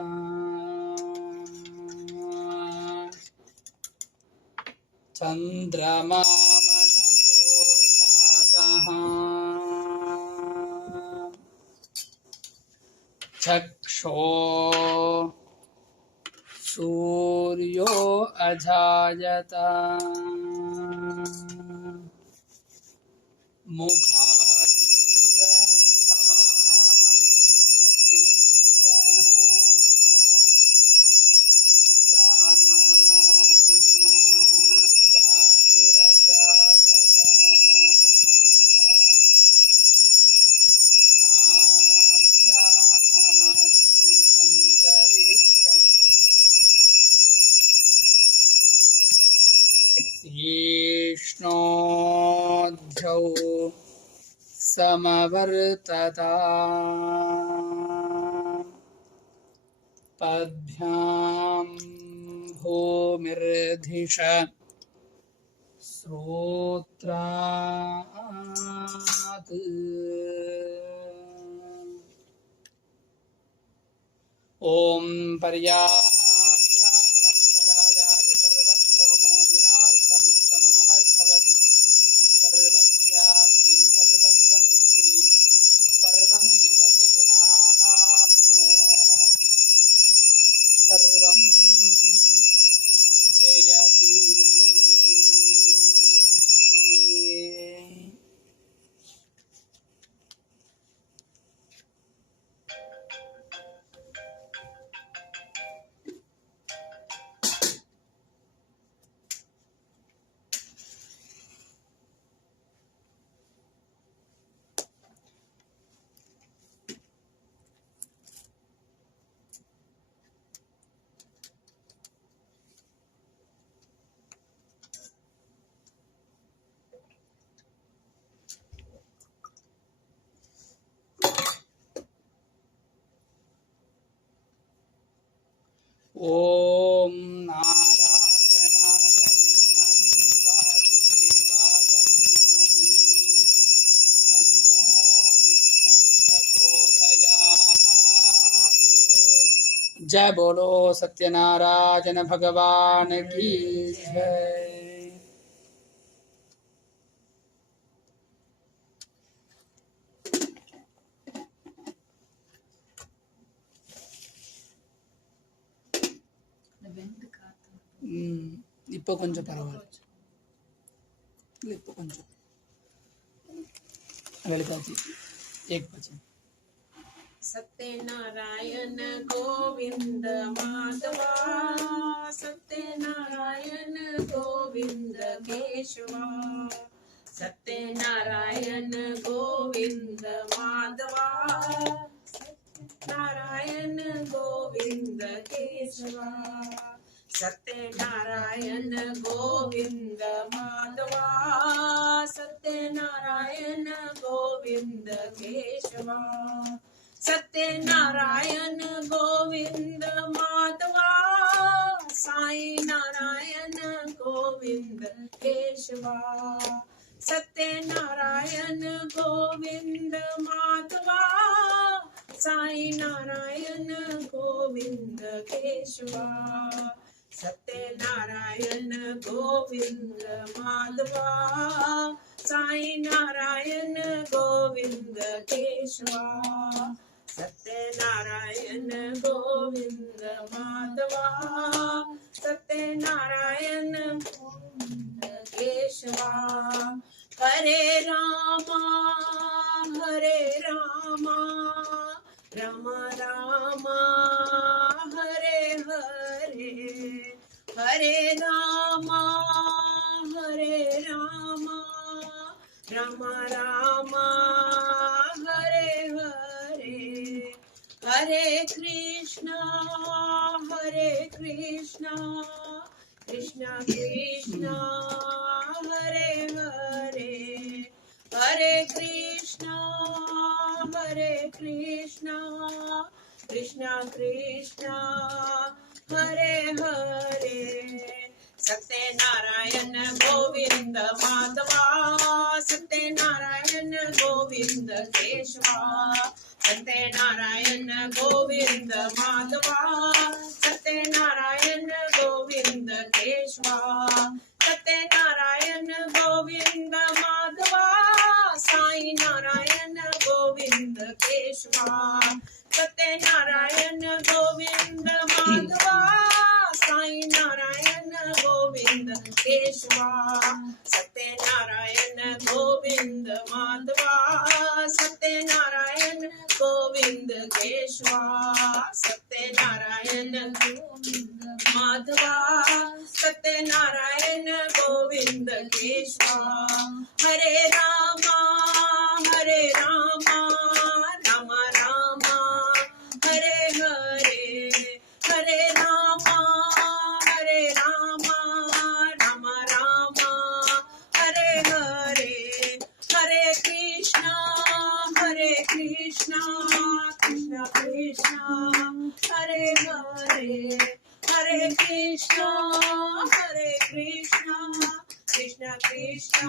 चन्द्रमा मनसो जातः चक्षो सूर्यो अजायत मुखादिन्द्रस्था प्राणाद्वायुरजायत नाभ्यासीदन्तरिक्षम् शीष्णोऽध्यौ समवर्तता पद्भ्यां भूमिर्धिष श्रोत्रात् ॐ पर्याप्य अनन्तरायाय सर्वतोमोदिरार्थमुत्तममहर्भवति सर्वस्यापि सर्वस्वसिद्धि सर्वमेव तेनाप्नोति सर्वं जयति ॐ नारायणाय विद्महे वासुदेवाय धीमहि तन्नो विष्णुः प्रचोदयात्। जय बोलो सत्यनारायण भगवान की जय। இப்போ கொஞ்சம் பரவாயில்ல, இல்லை இப்போ கொஞ்சம் ललिता जी 1% सत्यनारायण गोविंद माधवा, सत्यनारायण गोविंद केशवा, सत्यनारायण गोविंद माधवा, नारायण गोविंद केशवा, सत्यनारायण गोविंद माधवा, सत्यनारायण गोविंद केशवा, सत्यनारायण गोविंद माधवा, साई नारायण गोविंद केशवा, सत्यनारायण गोविंद माधवा, साई नारायण गोविंद केशवा, सत्यनारायण गोविंद माधवा, साई नारायण गोविंद केशवा, सत्यनारायण गोविंद माधवा, सत्यनारायण गोविंद केशवा, हरे रामा राम रामा हरे हरे, हरे रामा राम रामा हरे हरे, हरे कृष्णा कृष्ण कृष्ण हरे हरे, हरे कृष्णा कृष्ण कृष्ण हरे हरे, सत्यनारायण गोविंद माधवा, सत्यनारायण गोविंद केशवा, सत्यनारायण गोविंद माधवा, सत्यनारायण गोविंद केशवा, सत्यनारायण गोविंद माधवा, साई नारायण गोविंद केशवा, सत्यनारायण गोविंद माधवा, साई नारायण गोविंद केशवा, सत्यनारायण गोविंद माधवा, सत्यनारायण गोविंद केशवा, सत्यनारायण गोविंद माधवा, सत्यनारायण गोविंद केशवा, हरे रामा राम रामा हरे हरे, हरे रामा राम रामा हरे हरे, हरे कृष्णा कृष्ण कृष्ण हरे हरे, हरे कृष्णा कृष्ण कृष्ण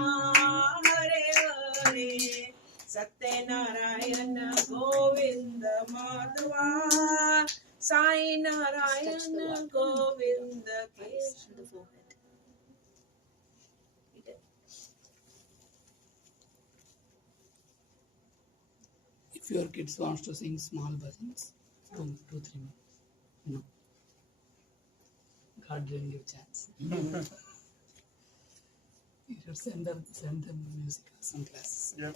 हरे हरे, सत्यनारायण गोविंद माधवा, साई नारायण गोविंद केशवा. If your kids wants to sing small bhajans, 2-3 minutes. No. God didn't give chance. You should send them music lesson classes. Yeah.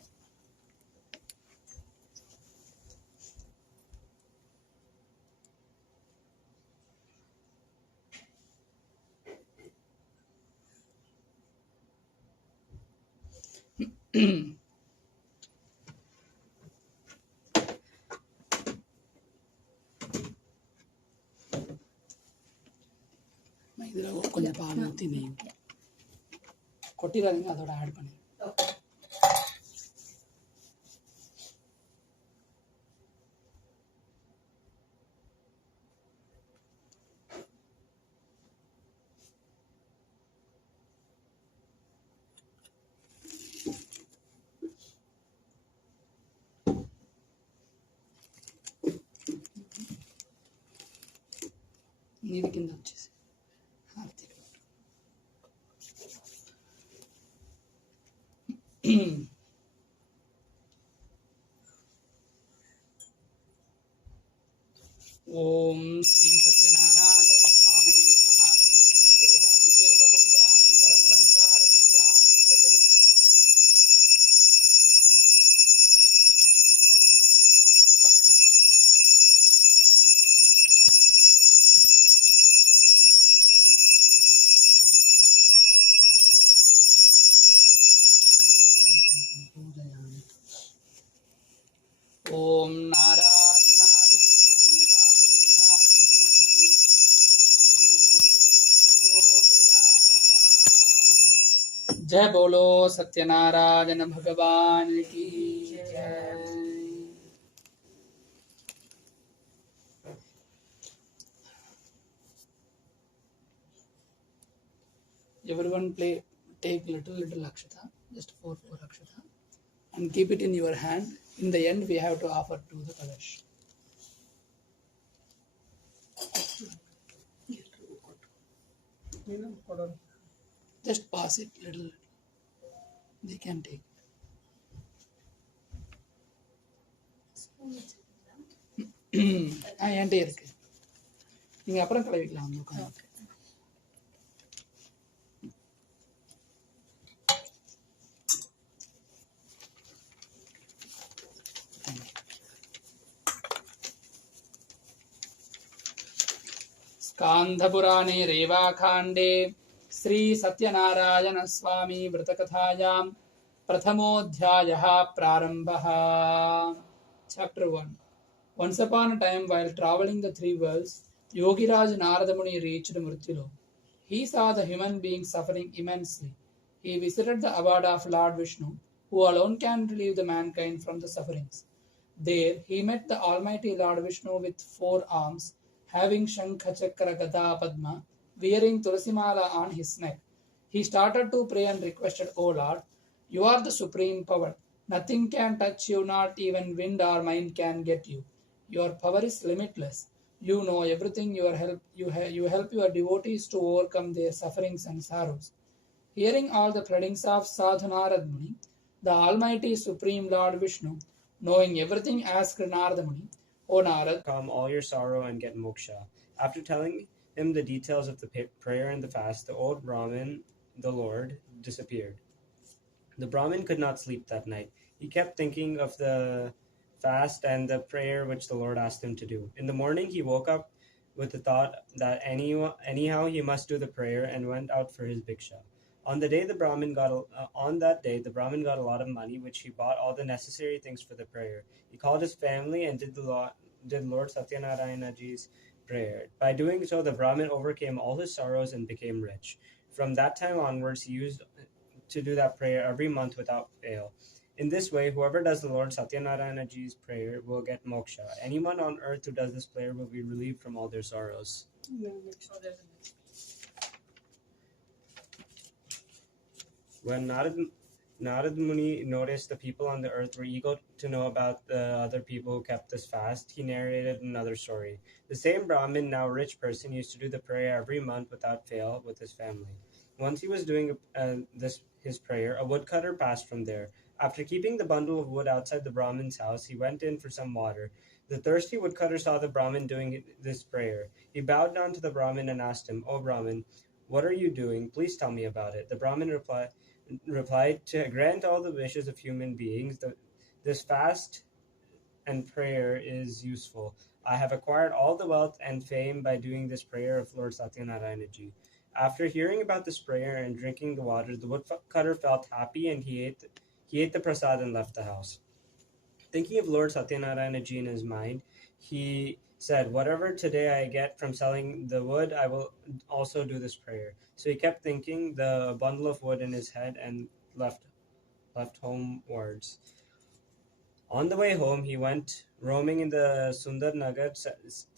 இதில் கொஞ்சம் பால் ஊற்றி நெய் கொட்டிடாதீங்க, அதோட ஆட் பண்ணி. నీది కింద వచ్చేసి హారతి. ఓం శ్రీ సత్యనారాయణ స్వామి నమః. అభిషేక పూజానంతరం అలంకార పూజాన్ ప్రకటిస్తామి. ओम नारायणाय विद्महे वासुदेवाय धीमहि तन्नो विष्णुः प्रचोदयात्। जय बोलो सत्यनारायण भगवान की जय। Everyone take little akshata, just 4 akshata, and keep it in your hand. In the end, we have to offer to the Kalash. Just pass it little. They can take. என்கிட்ட இருக்கு, நீங்க அப்புறம் கலவிக்கலாம். स्कान्धपुराणे रेवाखाण्डे श्री सत्यनारायण स्वामी व्रतकथायां प्रथमोऽध्यायः प्रारम्भः. Chapter 1. Once upon a time, while traveling the 3 worlds, Yogiraj Narada Muni reached Mrityulok. He saw the human beings suffering immensely. He visited the abode of Lord Vishnu, who alone can relieve the mankind from the sufferings. There he met the Almighty Lord Vishnu with 4 arms, having Shankha Chakra Gada Padma, wearing Tulasimala on his neck. He started to pray and requested, O Lord, you are the supreme power. Nothing can touch you, not even wind or mind can get you. Your power is limitless. You know everything. You help your devotees to overcome their sufferings and sorrows. Hearing all the pleadings of Sathyanarayana Muni, the Almighty Supreme Lord Vishnu, knowing everything, asked Narada Muni, O Narad, calm all your sorrow and get moksha. After telling him the details of the prayer and the fast, the old Brahmin, the Lord, disappeared. The Brahmin could not sleep that night. He kept thinking of the fast and the prayer which the Lord asked him to do. In the morning, he woke up with the thought that anyhow he must do the prayer and went out for his bhiksha. On that day, the Brahmin got a lot of money, which he bought all the necessary things for the prayer. He called his family and did Lord Sathyanarayanaji's prayer. By doing so, the Brahmin overcame all his sorrows and became rich. From that time onwards, he used to do that prayer every month without fail. In this way, whoever does the Lord Sathyanarayanaji's prayer will get moksha. Anyone on earth who does this prayer will be relieved from all their sorrows. When Narad Muni noticed the people on the earth were eager to know about the other people who kept this fast, he narrated another story. The same Brahmin, now rich person, used to do the prayer every month without fail with his family. Once he was doing his prayer, a woodcutter passed from there. After keeping the bundle of wood outside the Brahmin's house, he went in for some water. The thirsty woodcutter saw the Brahmin doing this prayer. He bowed down to the Brahmin and asked him, O Brahmin, what are you doing? Please tell me about it. The Brahmin replied, to grant all the wishes of human beings, this fast and prayer is useful. I have acquired all the wealth and fame by doing this prayer of Lord Sathyanarayanaji. After hearing about this prayer and drinking the water, the woodcutter felt happy and he ate the prasad and left the house. Thinking of Lord Sathyanarayanaji in his mind, he said, whatever today I get from selling the wood, I will also do this prayer. So he kept thinking the bundle of wood in his head and left homewards. On the way home, he went roaming in the Sundar Nagar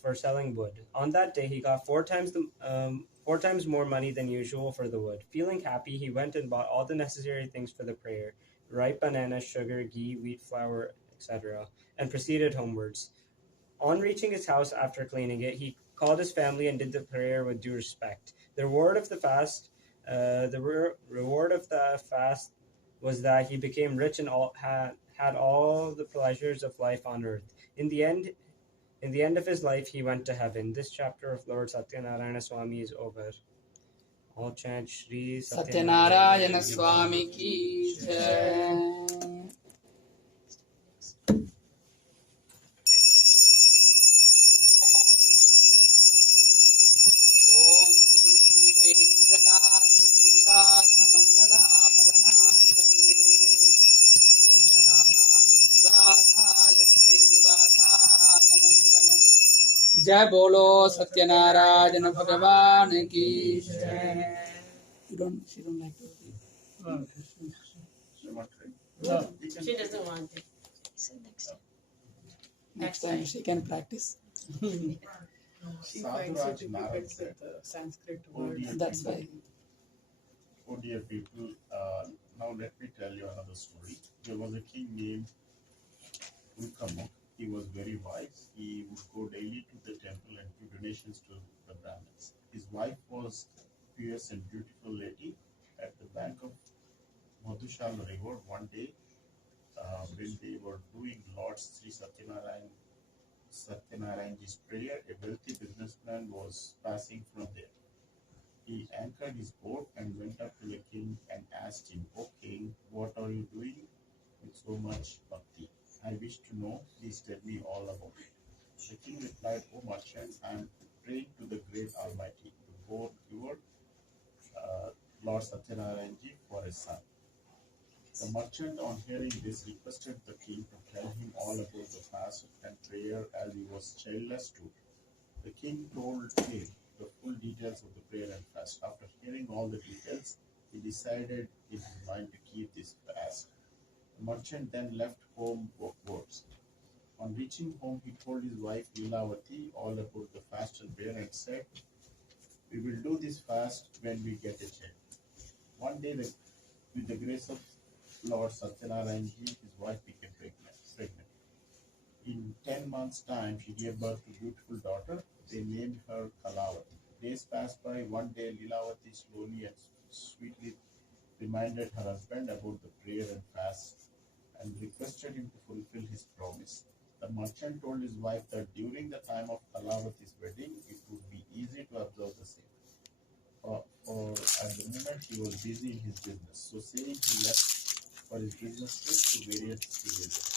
for selling wood. On that day, he got 4 times more money than usual for the wood. Feeling happy, he went and bought all the necessary things for the prayer: ripe bananas, sugar, ghee, wheat flour, etc., and proceeded homewards. On reaching his house after cleaning it, he called his family and did the prayer with due respect. The reward of the fast was that he became rich and had all the pleasures of life on earth. In the end of his life, he went to heaven. This chapter of Lord Satyanarayana Swami is over. All chant Sri Satyanarayana Swami ki jai. Om Sri Venkateswara Temple Mangalanam Sri जय बोलो सत्यनारायण भगवान की जय. You don't, she don't like to. She doesn't want it. Next time she can practice. She finds it difficult with the Sanskrit words. That's why. Oh dear people, now let me tell you another story. There was a king named Ulkamuk. He was very wise. He would go daily to the temple and give donations to the Brahmins. His wife was a fierce and beautiful lady. At the bank of Madhushala River one day, when they were doing Lord Sri Sathyanarayan's prayer, a wealthy businessman was passing from there. He anchored his boat and went up to the king and asked him, "O king, what are you doing with so much bhakti? I wish to know. Please tell me all about it." The king replied, "O merchant, I am praying to the great Almighty, the born giver, Lord Sathyanarayanji, for a son." The merchant, on hearing this, requested the king to tell him all about the fast and prayer as he was childless too. The king told him the full details of the prayer and fast. After hearing all the details, he decided in his mind to keep this fast. The merchant then left home wards. On reaching home, he told his wife Lilavati all about the fast and prayer and said, "We will do this fast when we get a child." One day, with the grace of Lord Sathyanarayanji, his wife became pregnant. In 10 months' time, she gave birth to a beautiful daughter. They named her Kalavati. Days passed by. One day, Lilavati slowly and sweetly reminded her husband about the prayer and fast and requested him to fulfill his promise. The merchant told his wife that during the time of Kalavati's wedding, it would be easy to observe the same. For at the moment he was busy in his business. So saying, he left for his business trip to various villages.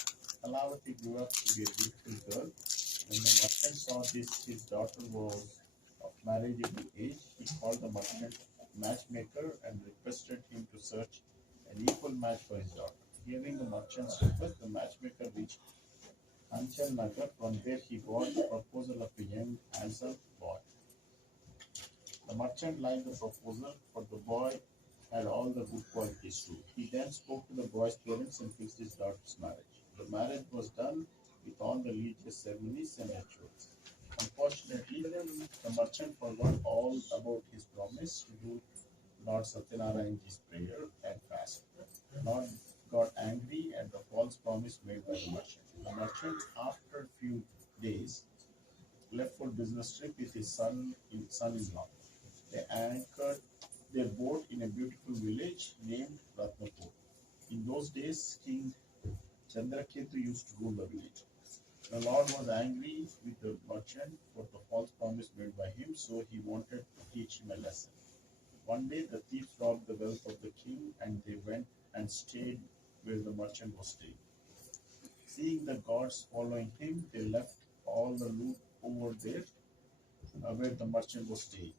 Kalavati grew up to be a beautiful girl. When the merchant saw this, his daughter was of marriageable age. He called the merchant matchmaker and requested him to search an equal match for his daughter. Hearing the merchant's request, the matchmaker reached Anchal Nagar, from where he got the proposal of a young, handsome boy. The merchant liked the proposal, but the boy had all the good qualities too. He then spoke to the boy's parents and fixed his daughter's marriage. The marriage was done with all the religious ceremonies and rituals. Unfortunately, the merchant forgot all about his promise to do Lord Sathyanarayanji's prayer and fast. Lord got angry at the false promise made by the merchant. The merchant, after a few days, left for business trip with his son-in-law. They anchored their boat in a beautiful village named Ratnapur. In those days, King Chandraketu used to rule the village. The Lord was angry with the merchant for the false promise made by him, so he wanted to teach him a lesson. One day, the thieves robbed the wealth of the king, and they went and stayed where the merchant was staying. Seeing the gods following him, they left all the loot over there where the merchant was staying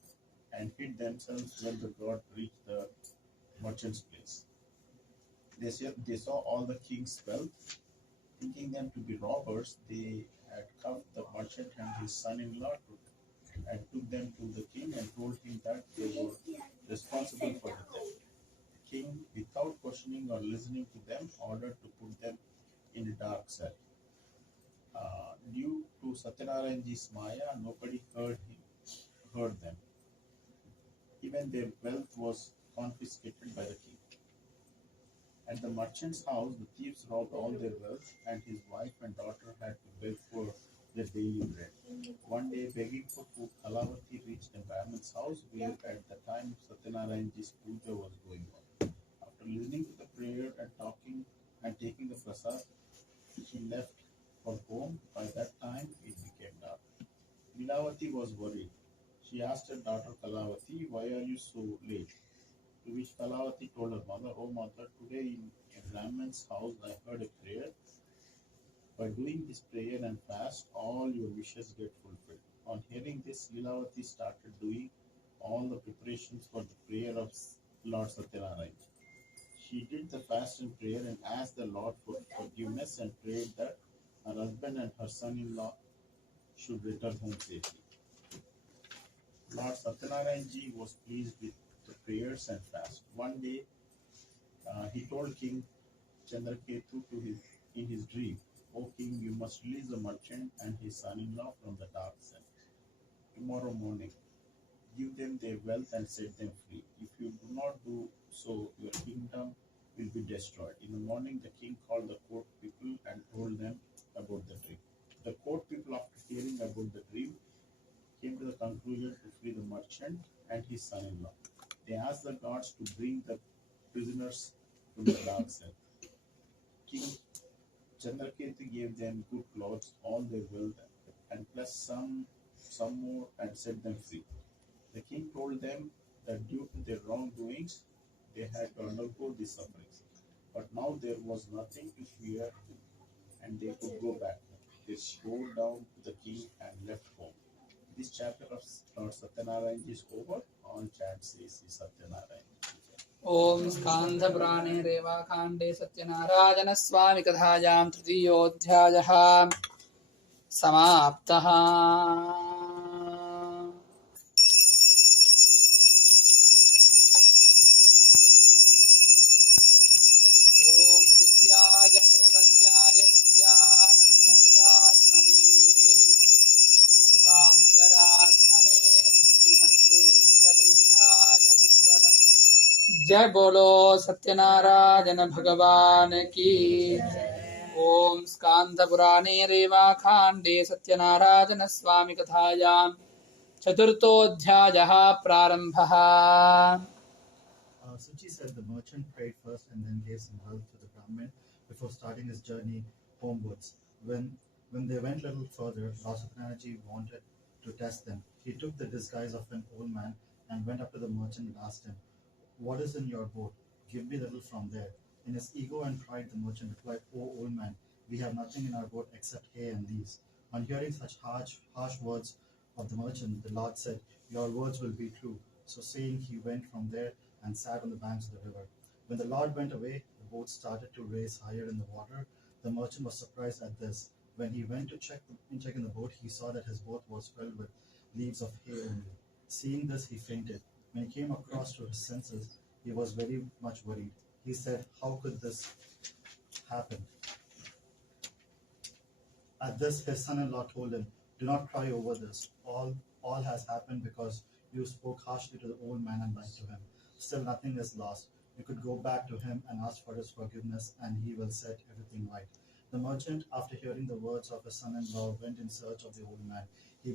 and hid themselves when the god reached the merchant's place. They saw all the king's wealth. Thinking them to be robbers, they had cuffed the merchant and his son-in-law and took them to the king and told him that they were responsible for the theft. The king, without questioning or listening to them, ordered to put them in a dark cell. Due to Sathyanarayanji's Maya, nobody heard them. Even their wealth was confiscated by the king. At the merchant's house, the thieves robbed all their wealth, and his wife and daughter had to beg for their daily bread. One day, begging for food, Kalavati reached a Brahmin's house where at the time Sathyanarayanji's Puja was going on. After listening to the prayer and taking the prasad, she left for home. By that time, it became dark. Lilavati was worried. She asked her daughter Kalavati, "Why are you so late?" To which Kalavati told her mother, "Oh mother, today in a Brahman's house I heard a prayer. By doing this prayer and fast, all your wishes get fulfilled." On hearing this, Lilavati started doing all the preparations for the prayer of Lord Satyanarayana. She did the fast and prayer and asked the Lord for forgiveness and prayed that her husband and her son-in-law should return home safely. Lord Sathyanarayana was pleased with the prayers and fast. One day, he told King Chandraketu in his dream, "O king, you must release the merchant and his son-in-law from the dark cell. Tomorrow morning, give them their wealth and set them free. If you do not do so, your kingdom will be destroyed." In the morning, the king called the court people and told them about the dream. The court people, after hearing about the dream, came to the conclusion to free the merchant and his son-in-law. They asked the guards to bring the prisoners from the dark cell. King Chandraketu gave them good clothes, all their wealth, and plus some more, and set them free. The king told them that due to their wrongdoings, they had to undergo these sufferings. But now there was nothing to fear, and they could go back. They bowed down to the king and left home. This chapter of Lord Sathyanarayana is over. All chant says is Sathyanarayana. ॐ स्कान्धपुराणे रेवाकाण्डे सत्यनारायणस्वामिकथायां तृतीयोऽध्यायः समाप्तः। ॐ नित्याय निरवध्याय सत्यानन्दचिदात्मने सर्वान्तरात्मने श्रीमद्वेङ्कटेशाय मङ्गलम्। जय बोलो सत्यनारायण भगवान की। ओम स्कांद पुराणे रेवाकाण्डे सत्यनारायण स्वामी कथायां चतुर्थोऽध्यायः प्रारम्भः। Suchi said the merchant prayed first and then gave some wealth to the Brahmin before starting his journey homewards. When they went a little further, Lord Sathyanarayana wanted to test them. He took the disguise of an old man and went up to the merchant and asked him, "What is in your boat? Give me a little from there." In his ego and pride, the merchant replied, "O old man, we have nothing in our boat except hay and leaves." On hearing such harsh words of the merchant, the Lord said, "Your words will be true." So saying, he went from there and sat on the banks of the river. When the Lord went away, the boat started to race higher in the water. The merchant was surprised at this. When he went to check in the boat, he saw that his boat was filled with leaves of hay only. Seeing this, he fainted. When he came across to his senses, he was very much worried. He said, "How could this happen?" At this, his son-in-law told him, "Do not cry over this. All has happened because you spoke harshly to the old man and lied to him. Still, nothing is lost. You could go back to him and ask for his forgiveness, and he will set everything right." The merchant, after hearing the words of his son-in-law, went in search of the old man. He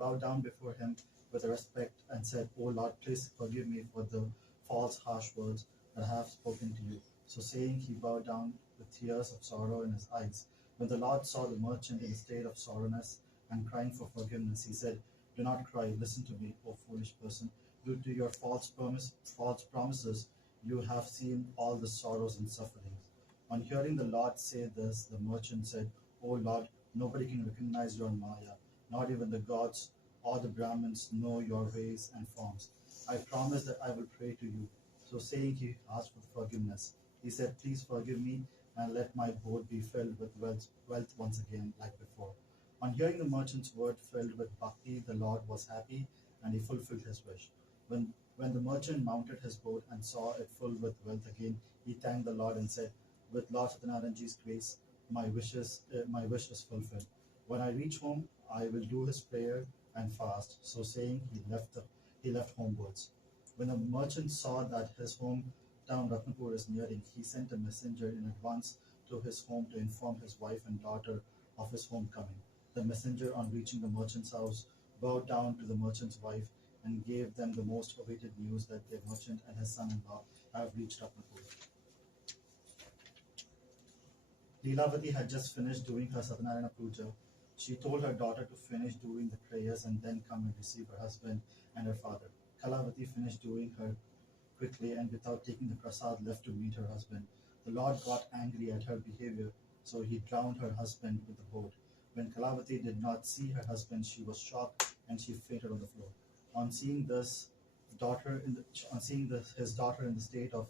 bowed down before him with respect and said, "O Lord, please forgive me for the false, harsh words that I have spoken to you." So saying, he bowed down with tears of sorrow in his eyes. When the Lord saw the merchant in a state of sorrowness and crying for forgiveness, he said, "Do not cry. Listen to me, O foolish person. Due to your false promises, you have seen all the sorrows and sufferings." On hearing the Lord say this, the merchant said, "O Lord, nobody can recognize your Maya, not even the gods or the Brahmins know your ways and forms. I promise that I will pray to you." So saying, he asked for forgiveness. He said, "Please forgive me and let my boat be filled with wealth once again like before." On hearing the merchant's word filled with bhakti, the Lord was happy and he fulfilled his wish. When the merchant mounted his boat and saw it full with wealth again, he thanked the Lord and said, "With Lord Sathyanarayana's grace, my wish is fulfilled. When I reach home, I will do his prayer and fast." So saying, he left homewards. When the merchant saw that his hometown Ratnapur is nearing, he sent a messenger in advance to his home to inform his wife and daughter of his homecoming. The messenger, on reaching the merchant's house, bowed down to the merchant's wife and gave them the most awaited news that their merchant and his son-in-law have reached Ratnapur. Leelavati had just finished doing her Sathyanarayana Puja. She told her daughter to finish doing the prayers and then come and receive her husband and her father. Kalavati finished doing her quickly and without taking the prasad left to meet her husband. The Lord got angry at her behavior, so he drowned her husband with the boat. When Kalavati did not see her husband, she was shocked and she fainted on the floor. On seeing his daughter in the state of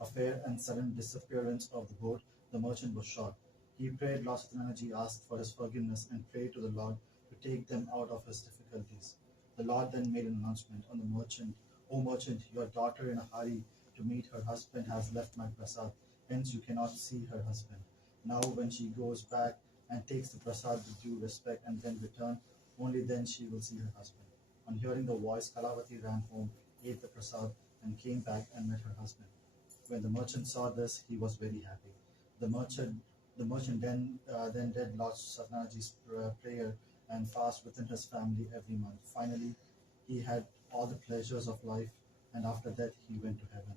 affair and sudden disappearance of the boat, the merchant was shocked. He prayed Lord Sathyanarayana, asked for his forgiveness, and prayed to the Lord to take them out of his difficulties. The Lord then made an announcement on the merchant, O merchant, your daughter in a hurry to meet her husband has left my prasad, hence you cannot see her husband. Now when she goes back and takes the prasad with due respect and then return, only then she will see her husband. On hearing the voice, Kalavati ran home, ate the prasad, and came back and met her husband. When the merchant saw this, he was very happy. The merchant then did Lord Sathyanarayana's prayer and fast within his family every month. Finally, he had all the pleasures of life, and after that, he went to heaven.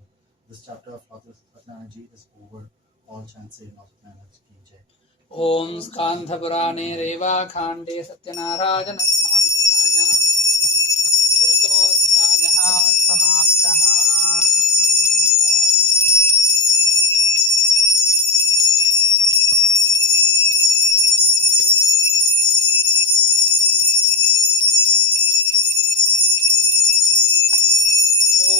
This chapter of Lord Sathyanarayana is over. All chants say Lord Sathyanarayana ki jai. ॐ स्कान्धपुराणे रेवाखाण्डे सत्यनारायणस्वामिकथायां चतुर्थोऽध्यायः समाप्तः। ॐ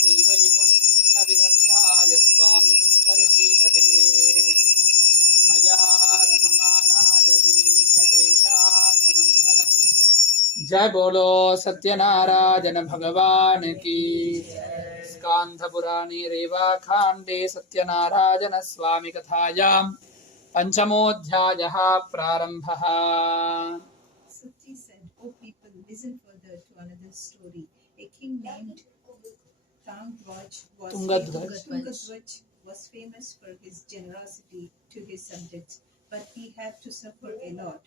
श्रीवैकुण्ठविरक्ताय स्वामि पुष्करिणीतटे मया रममानाय वेङ्कटेशाय मङ्गलम्। जय बोलो सत्यनारायण भगवान की। स्कान्धपुराणे रेवाखाण्डे सत्यनारायण स्वामी कथायां पंचमोऽध्यायः प्रारम्भः। Suchi said, O people, listen further to another story. A king named Tungadhwaj was famous for his generosity to his subjects, but he had to suffer a lot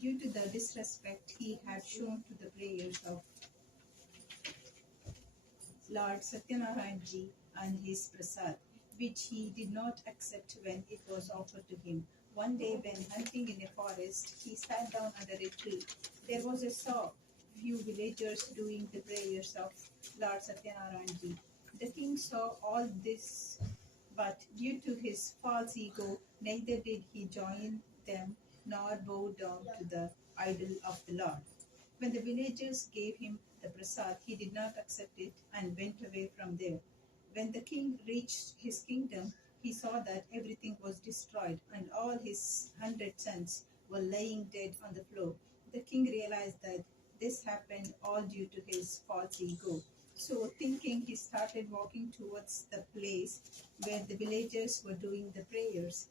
due to the disrespect he had shown to the prayers of Lord Sathyanarayana and his prasad, which he did not accept when it was offered to him. One day, when hunting in a forest, he sat down under a tree. There was a few villagers doing the prayers of Lord Sathyanarayana. The king saw all this, but due to his false ego, neither did he join them nor bow down to the idol of the Lord. When the villagers gave him the prasad, he did not accept it and went away from there. When the king reached his kingdom, he saw that everything was destroyed and all his 100 sons were laying dead on the floor. The king realized that this happened all due to his false ego. So, thinking, he started walking towards the place where the villagers were doing the prayers.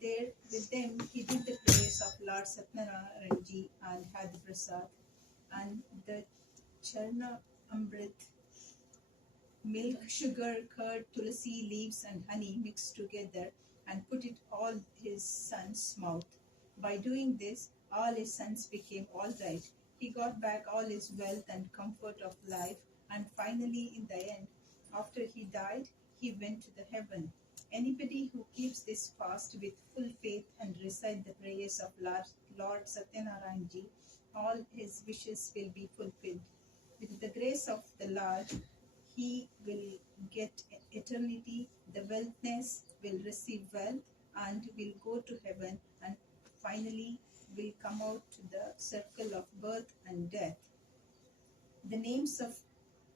There, with them, he did the prayers of Lord Sathyanarayana and had the prasad and the charna amrit, milk, sugar, curd, tulsi leaves, and honey mixed together, and put it all his son's mouth. By doing this, all his sons became all right. He got back all his wealth and comfort of life, and finally, in the end, after he died, he went to the heaven. Anybody who keeps this fast with full faith and recite the prayers of Lord Sathyanarayana, all his wishes will be fulfilled. With the grace of the Lord, he will get eternity, the wealthness will receive wealth, and will go to heaven, and finally will come out to the circle of birth and death. The names of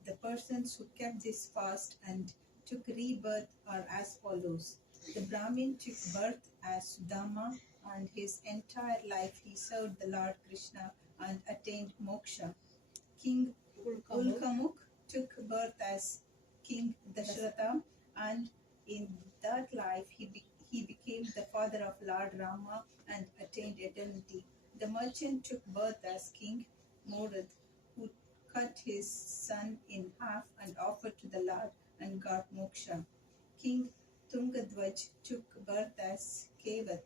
the persons who kept this fast and took rebirth are as follows. The Brahmin took birth as Sudama, and his entire life he served the Lord Krishna and attained moksha. King Ulkamuk took birth as King Dasharatha, and in that life he became the father of Lord Rama and attained eternity. The merchant took birth as King Morad, who cut his son in half and offered to the Lord and got moksha. King Tungadhwaj took birth as Kevat,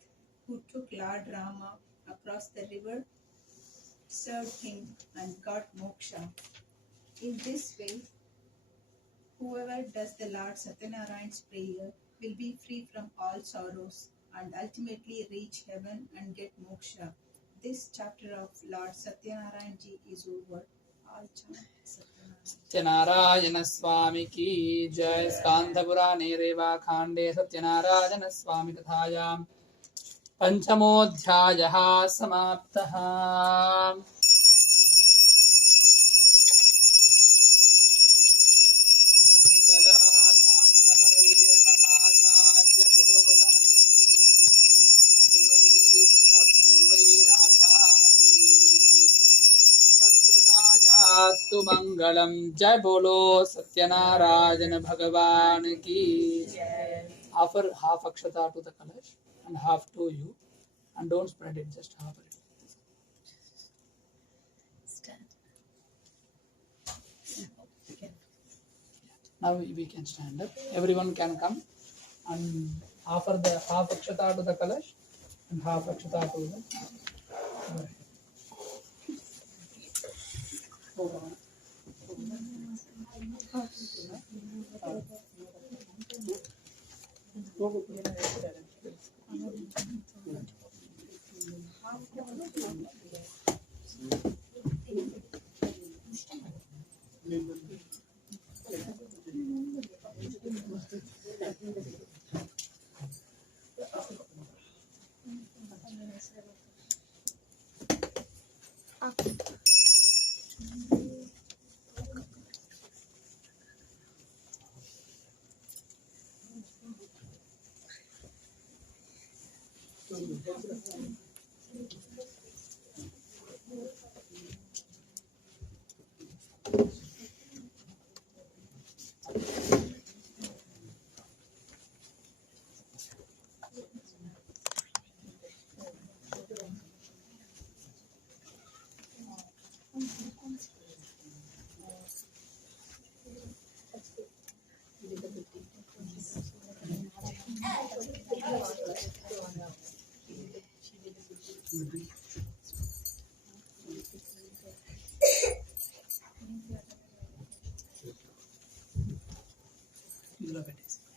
who took Lord Rama across the river, served him, and got moksha. In this way, whoever does the Lord Satyanarayana's prayer will be free from all sorrows and ultimately reach heaven and get moksha. This chapter of Lord Satyanarayana is over. All chant Satyanarayana. Satyanarayan स्वामी की जय। स्कान्धपुराणे रेवाखाण्डे सत्यनारायण स्वामी कथायां पंचमोऽध्यायः समाप्तः। सर्वैश्च पूर्वैराचार्यैः अस्तु मंगलम. जय बोलो सत्यनारायण भगवान की. Offer half akshata to the kalash and half to you, and don't spread it, just half it. Now we can stand up. Everyone can come and offer the half akshata to the kalash and half akshata to the.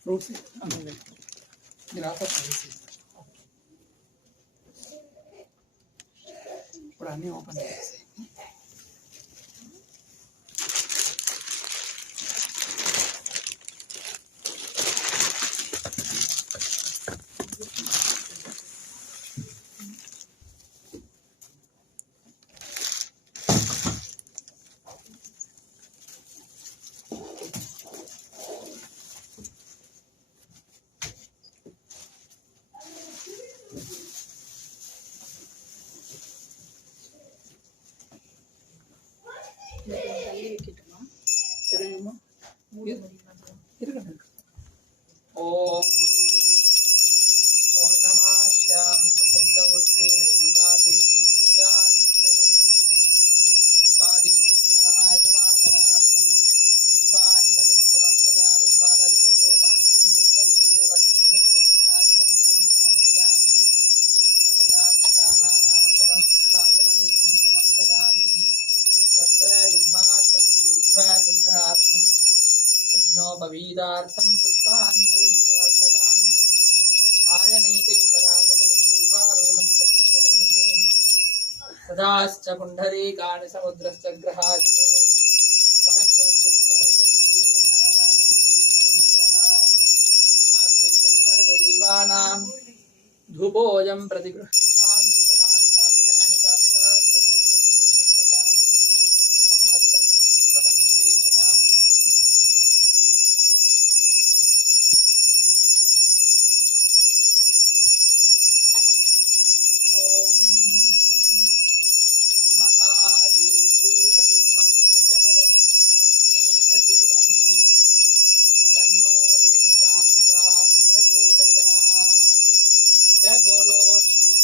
Fruits. మీరు offer చేసి ఇప్పుడు అన్నీ open చేసి ఓం పౌర్ణమాశ్యామి సుభద్రౌ శ్రీ రేణుకాదేవి పూజాం చరిత్రే రేణుకాదేవి నమః యమాసనార్థం పుష్పాంజలిం సమర్పయామి పాదయోః పాద్యం హస్తయోః అర్ఘ్యముఖే శుద్ధాచమనీయం సమర్పయామి సమయామి స్నానానంతరం శుద్ధాచమనీయం సమర్పయామి వస్త్రయుగ్మార్థం ఊర్ధ్వగుండ్రార్థం యజ్ఞోపవీదార్థం పుష్పాంజలిం సమర్పయామి आयनेते परायणे पूर्वारोहं प्रतिष्ठणीः तदाश्च पुण्डरीकाणि समुद्रश्च ग्रहाजिते वनस्पत्युद्भवैः सूर्येर्नानागच्छेयुतंसः आग्नेयः सर्वदेवानां धूपोऽयं प्रतिगृह्यतां धूपमास्थापयामि साक्षात् प्रत्यक्षदीपं दर्शयामि संहरितफलं वेदयामि. ओम महादेव्यै च विद्महे जमदग्नि पत्न्यै च धीमहि तन्नो रेणुकाम्बा प्रचोदयात्. जय बोलो श्री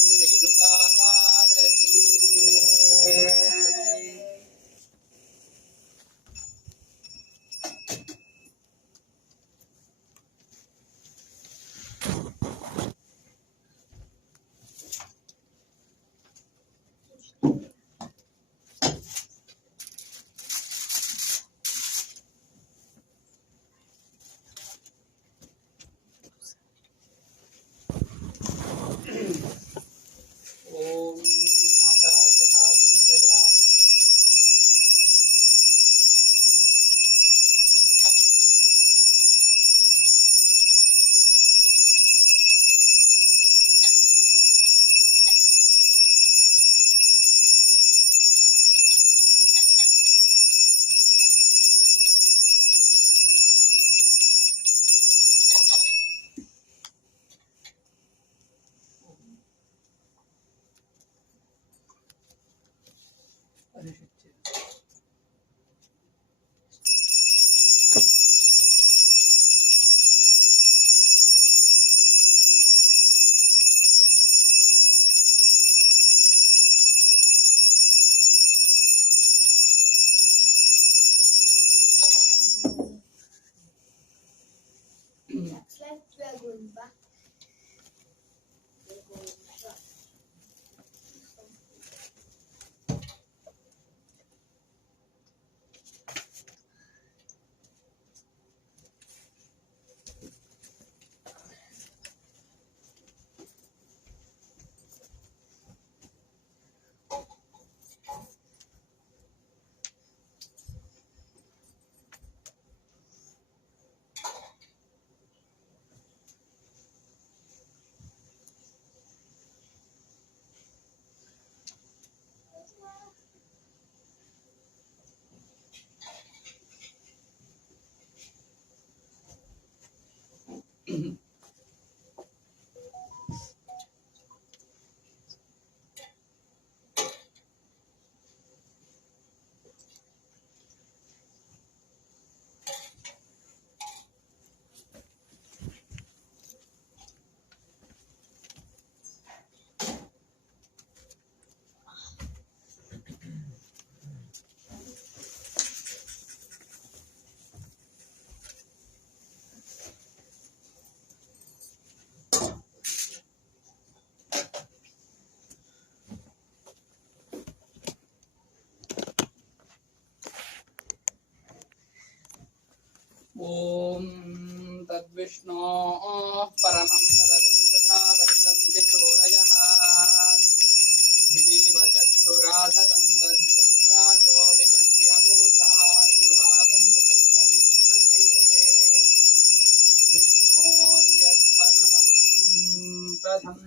कथम्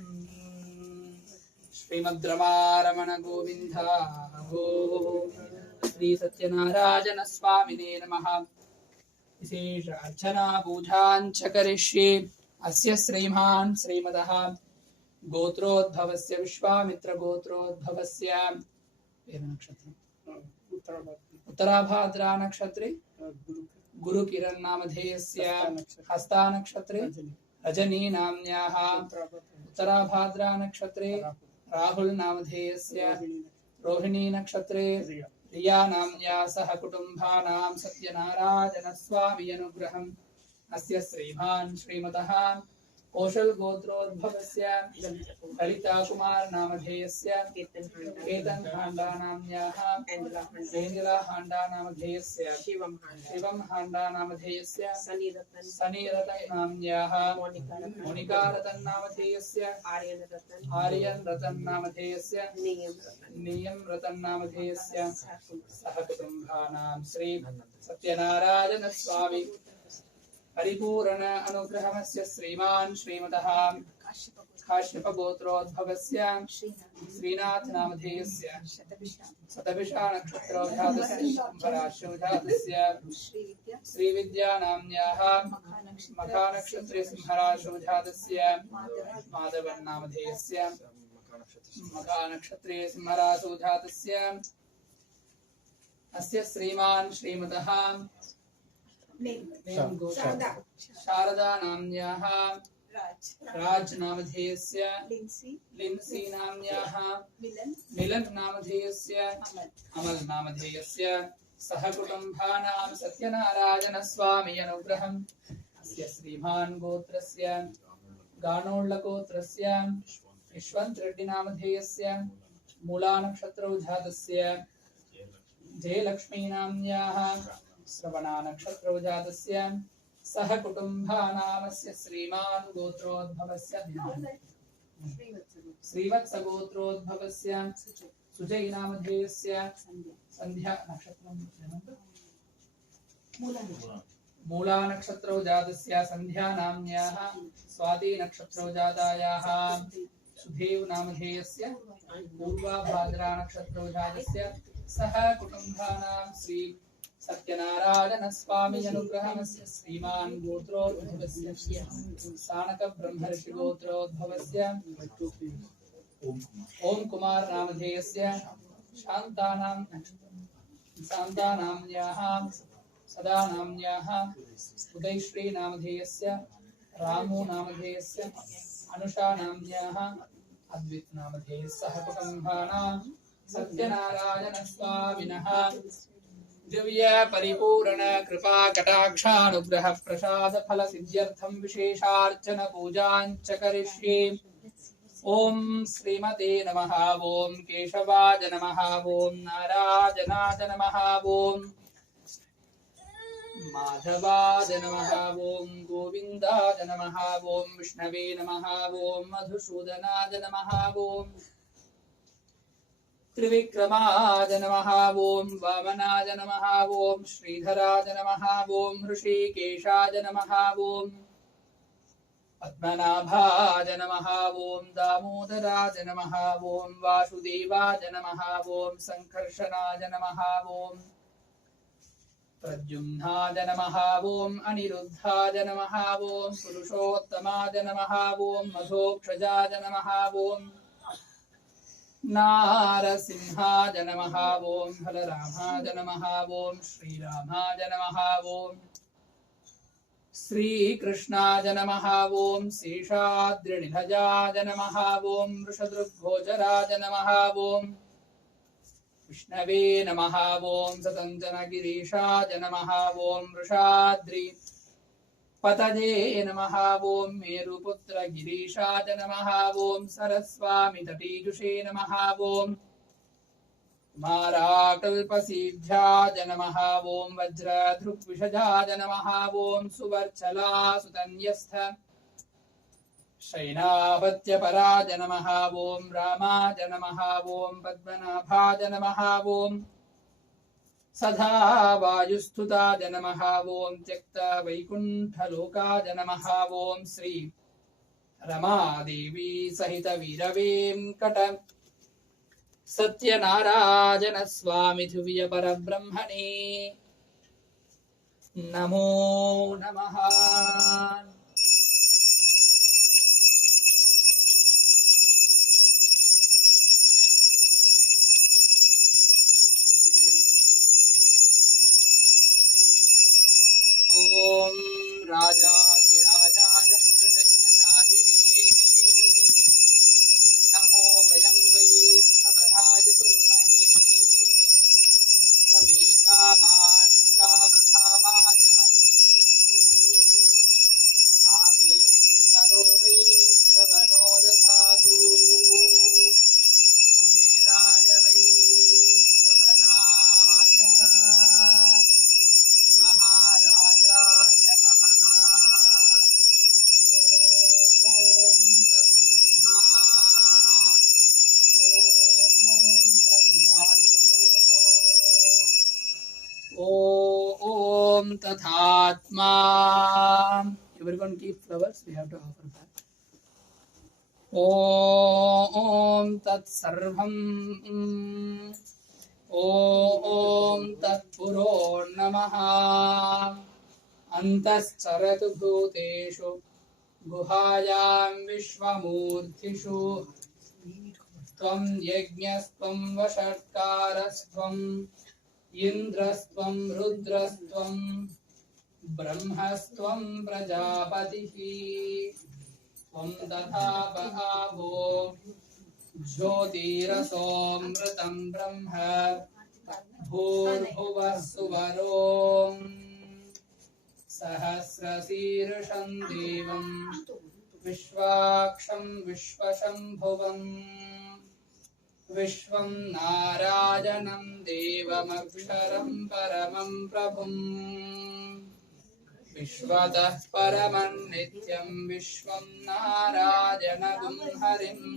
श्रीमद्रमारमण गोविन्द श्री सत्यनारायण स्वामिने नमः। विशेष अर्चना पूजाञ्च करिष्ये। अस्य श्रीमान् श्रीमदः गोत्रोद्भवस्य विश्वामित्र गोत्रोद्भवस्य उत्तराभाद्रा नक्षत्रे गुरुकिरण नामधेयस्य हस्ता नक्षत्रे रजनी नाम्न्याः उत्तराभाद्रा नक्षत्रे राहुल नामधेयस्य रोहिणी नक्षत्रे रिया नाम्न्या सह कुटुम्बानां सत्यनारायण स्वामी अनुग्रहम्। अस्य श्रीमान् श्रीमतः कौशल गोत्रोद्भवस्य ललिता कुमार नामधेयस्य केतन हांडा नाम्न्याः एंजला हांडा नामधेयस्य शिवम हांडा नामधेयस्य सनी रतन नाम्न्याः मोनिका रतन नामधेयस्य आर्यन रतन नामधेयस्य नियम रतन नामधेयस्य सह कुटुम्बानां श्री सत्यनारायण स्वामी परिपूर्ण अनुग्रहमस्य श्रीमान् श्रीमतः काश्यप गोत्रोद्भवस्य श्रीनाथ नामधेयस्य शतभिषा नक्षत्रो जातस्य श्री विद्या नाम्न्याः मखा नक्षत्रे सिंहराशो जातस्य माधवन नामधेयस्य मखा नक्षत्रे सिंहराशो जातस्य अस्य श्रीमान् श्रीमतः शारदा नाम्न्याः राज नामधेयस्य लिंसी नाम्न्याः मिलन नामधेयस्य अमल नामधेयस्य सह कुटुम्बानां सत्यनारायण स्वामी अनुग्रहम्। अस्य श्रीमान् गोत्रस्य गाणोळ गोत्रस्य यशवंत रेड्डी नामधेयस्य मूला नक्षत्रौ जातस्य जयलक्ष्मी नाम्न्याः श्रवणा नक्षत्रो जातस्य सह कुटुम्बानामस्य श्रीमान् गोत्रोद्भवस्य श्रीवत्स गोत्रोद्भवस्य सुजय नामधेयस्य संध्या नक्षत्रं मूला नक्षत्रो जातस्य संध्या नाम्न्याः स्वाति नक्षत्रो जातायाः सुधेव नामधेयस्य पूर्वा भाद्रा नक्षत्रो जातस्य सह कुटुम्बानां श्री सत्यनारायण स्वामी अनुग्रहमस्य श्रीमान् गोत्रोद्भवस्य सानक ब्रह्मर्षि गोत्रोद्भवस्य ओम कुमार नामधेयस्य शान्तानाम्न्याः सदा नाम्न्याः उदयश्री नामधेयस्य रामो नामधेयस्य अनुषा नाम्न्याः अद्वित नामधेयस्य कुटुम्बानां सत्यनारायण स्वामिनः दिव्य परिपूर्ण कृपा कटाक्षानुग्रह प्रसाद फल सिद्ध्यर्थं विशेषार्चन पूजाञ्च करिष्ये। ओम श्रीमते नमः। ओम केशवाय नमः। ओम नारायणाय नमः। ओम माधवाय नमः। ओम गोविन्दाय नमः। ओम विष्णवे नमः। ओम मधुसूदनाय नमः। ओम त्रिविक्रमाय नमः। ओम वामनाय नमः। ओम श्रीधराय नमः। ओम ऋषिकेशाय नमः। ओम पद्मनाभाय नमः। ओम दामोदराय नमः। ओम वासुदेवाय नमः। ओम संकर्षणाय नमः। ओम प्रद्युम्नाय नमः। ओम अनिरुद्धाय नमः। ओम पुरुषोत्तमाय नमः। ओम मधोक्षजाय नमः। ओम नारसिंहाय नमः। ओम बलरामाय नमः। ओम श्रीरामाय नमः। ओम श्रीकृष्णाय नमः। ओम शेषाद्रिनिलयाय नमः। ओम वृषदृग्गोचराय नमः। ओम विष्णवे नमः। ओम सतञ्जनगिरीशाय नमः। ओम वृषाद्रि पतये नमः। ओम मेरुपुत्र गिरीशाय नमः। ओम सरस्वामी तटीजुषे नमः। ओम कुमाराकल्पसिद्ध्याय नमः। ओम वज्रधृग्विषजाय नमः। ओम सुवर्चलासुतन्यस्थ शैनापत्यपराय नमः। ओम रामाय नमः। ओम पद्मनाभाय नमः। ओम सदा वायुस्तुताय नमः। ओम त्यक्त वैकुंठलोकाय नमः। ओम श्री रमादेवी सहित वीरवेंकट सत्यनारायण स्वामी धुव्य परब्रह्मणे नमो नमः। ओम राजाधिराजाय कृतज्ञताहिने नमो वयं वै श्रवणाय कुर्महे समे कामान् कामकामाय मह्यम् कामेश्वरो वै श्रवणो दधातु कुबेराय वै श्रवणाय महाराजाय नमः। ॐ तद्ब्रह्मा ॐ तद्वायुः ॐ तथात्मा। Everyone keep flowers, we have to offer back. ॐ तत्सर्वम् ॐ तत्पुरो नमः। अन्तश्चरतु भूतेषु गुहायां विश्वमूर्तिषु त्वं यज्ञस्त्वं वषट्कारस्त्वं इन्द्रस्त्वं रुद्रस्त्वं ब्रह्मस्त्वं प्रजापतिः त्वं तथा बहावो ज्योतिरसोऽमृतं ब्रह्म भूर्भुवः सुवरों सहस्रशीर्षं देवं विश्वाक्षं विश्वशम्भुवं विश्वं नारायणं देवमक्षरं परमं प्रभुं विश्वतः परमं नित्यं विश्वं नारायणगुं हरिम्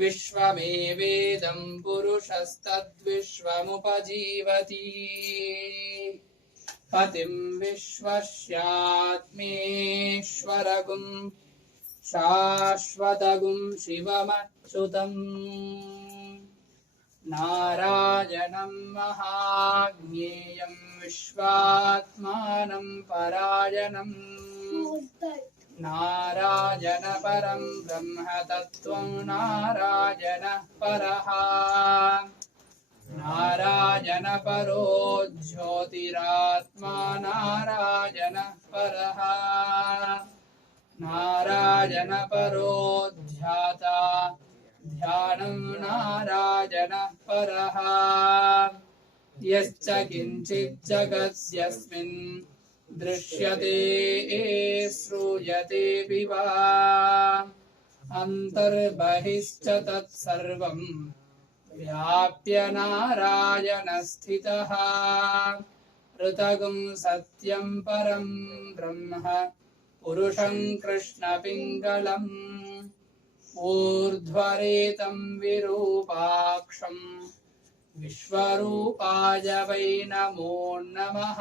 विश्वमेवेदं पुरुषस्तद्विश्वमुपजीवति पतिं विश्वस्यात्मेश्वरगुं शाश्वतगुं शिवमच्युतम् नारायणं महाज्ञेयं विश्वात्मानं परायणम् नारायण परं ब्रह्म तत्त्वं नारायण परः नारायण परो ज्योतिरात्मा नारायण परः नारायण परो ध्याता ध्यानं नारायण परः यश्च किञ्चित् जगत्स्यस्मिन् दृश्यते श्रूयते विवा अन्तर्बहिश्च तत्सर्वं व्याप्य नारायण स्थितः ऋतगुं सत्यं परं ब्रह्म पुरुषं कृष्णपिङ्गलम् ऊर्ध्वरेतं विरूपाक्षं विश्वरूपाय वै नमो नमः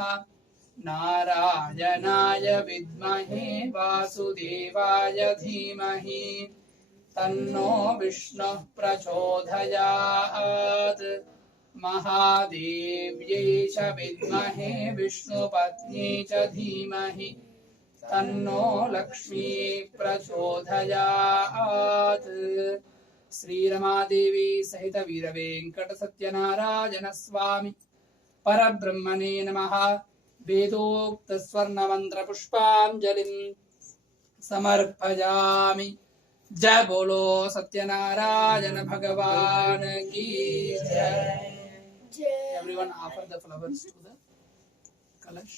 नारायणाय विद्महे वासुदेवाय धीमहि तन्नो विष्णुः प्रचोदयात् महादेव्यै च विद्महे विष्णुपत्न्यै च धीमहि तन्नो लक्ष्मी प्रचोदयात्। श्रीरमादेवी सहित वीरवेंकट सत्यनारायण स्वामी परब्रह्मणे नमः। वेदोक्त स्वर्ण मंत्र पुष्पांजलिं समर्पयामि। जय बोलो सत्यनारायण भगवान की जय। Everyone offer the flowers to the Kalash.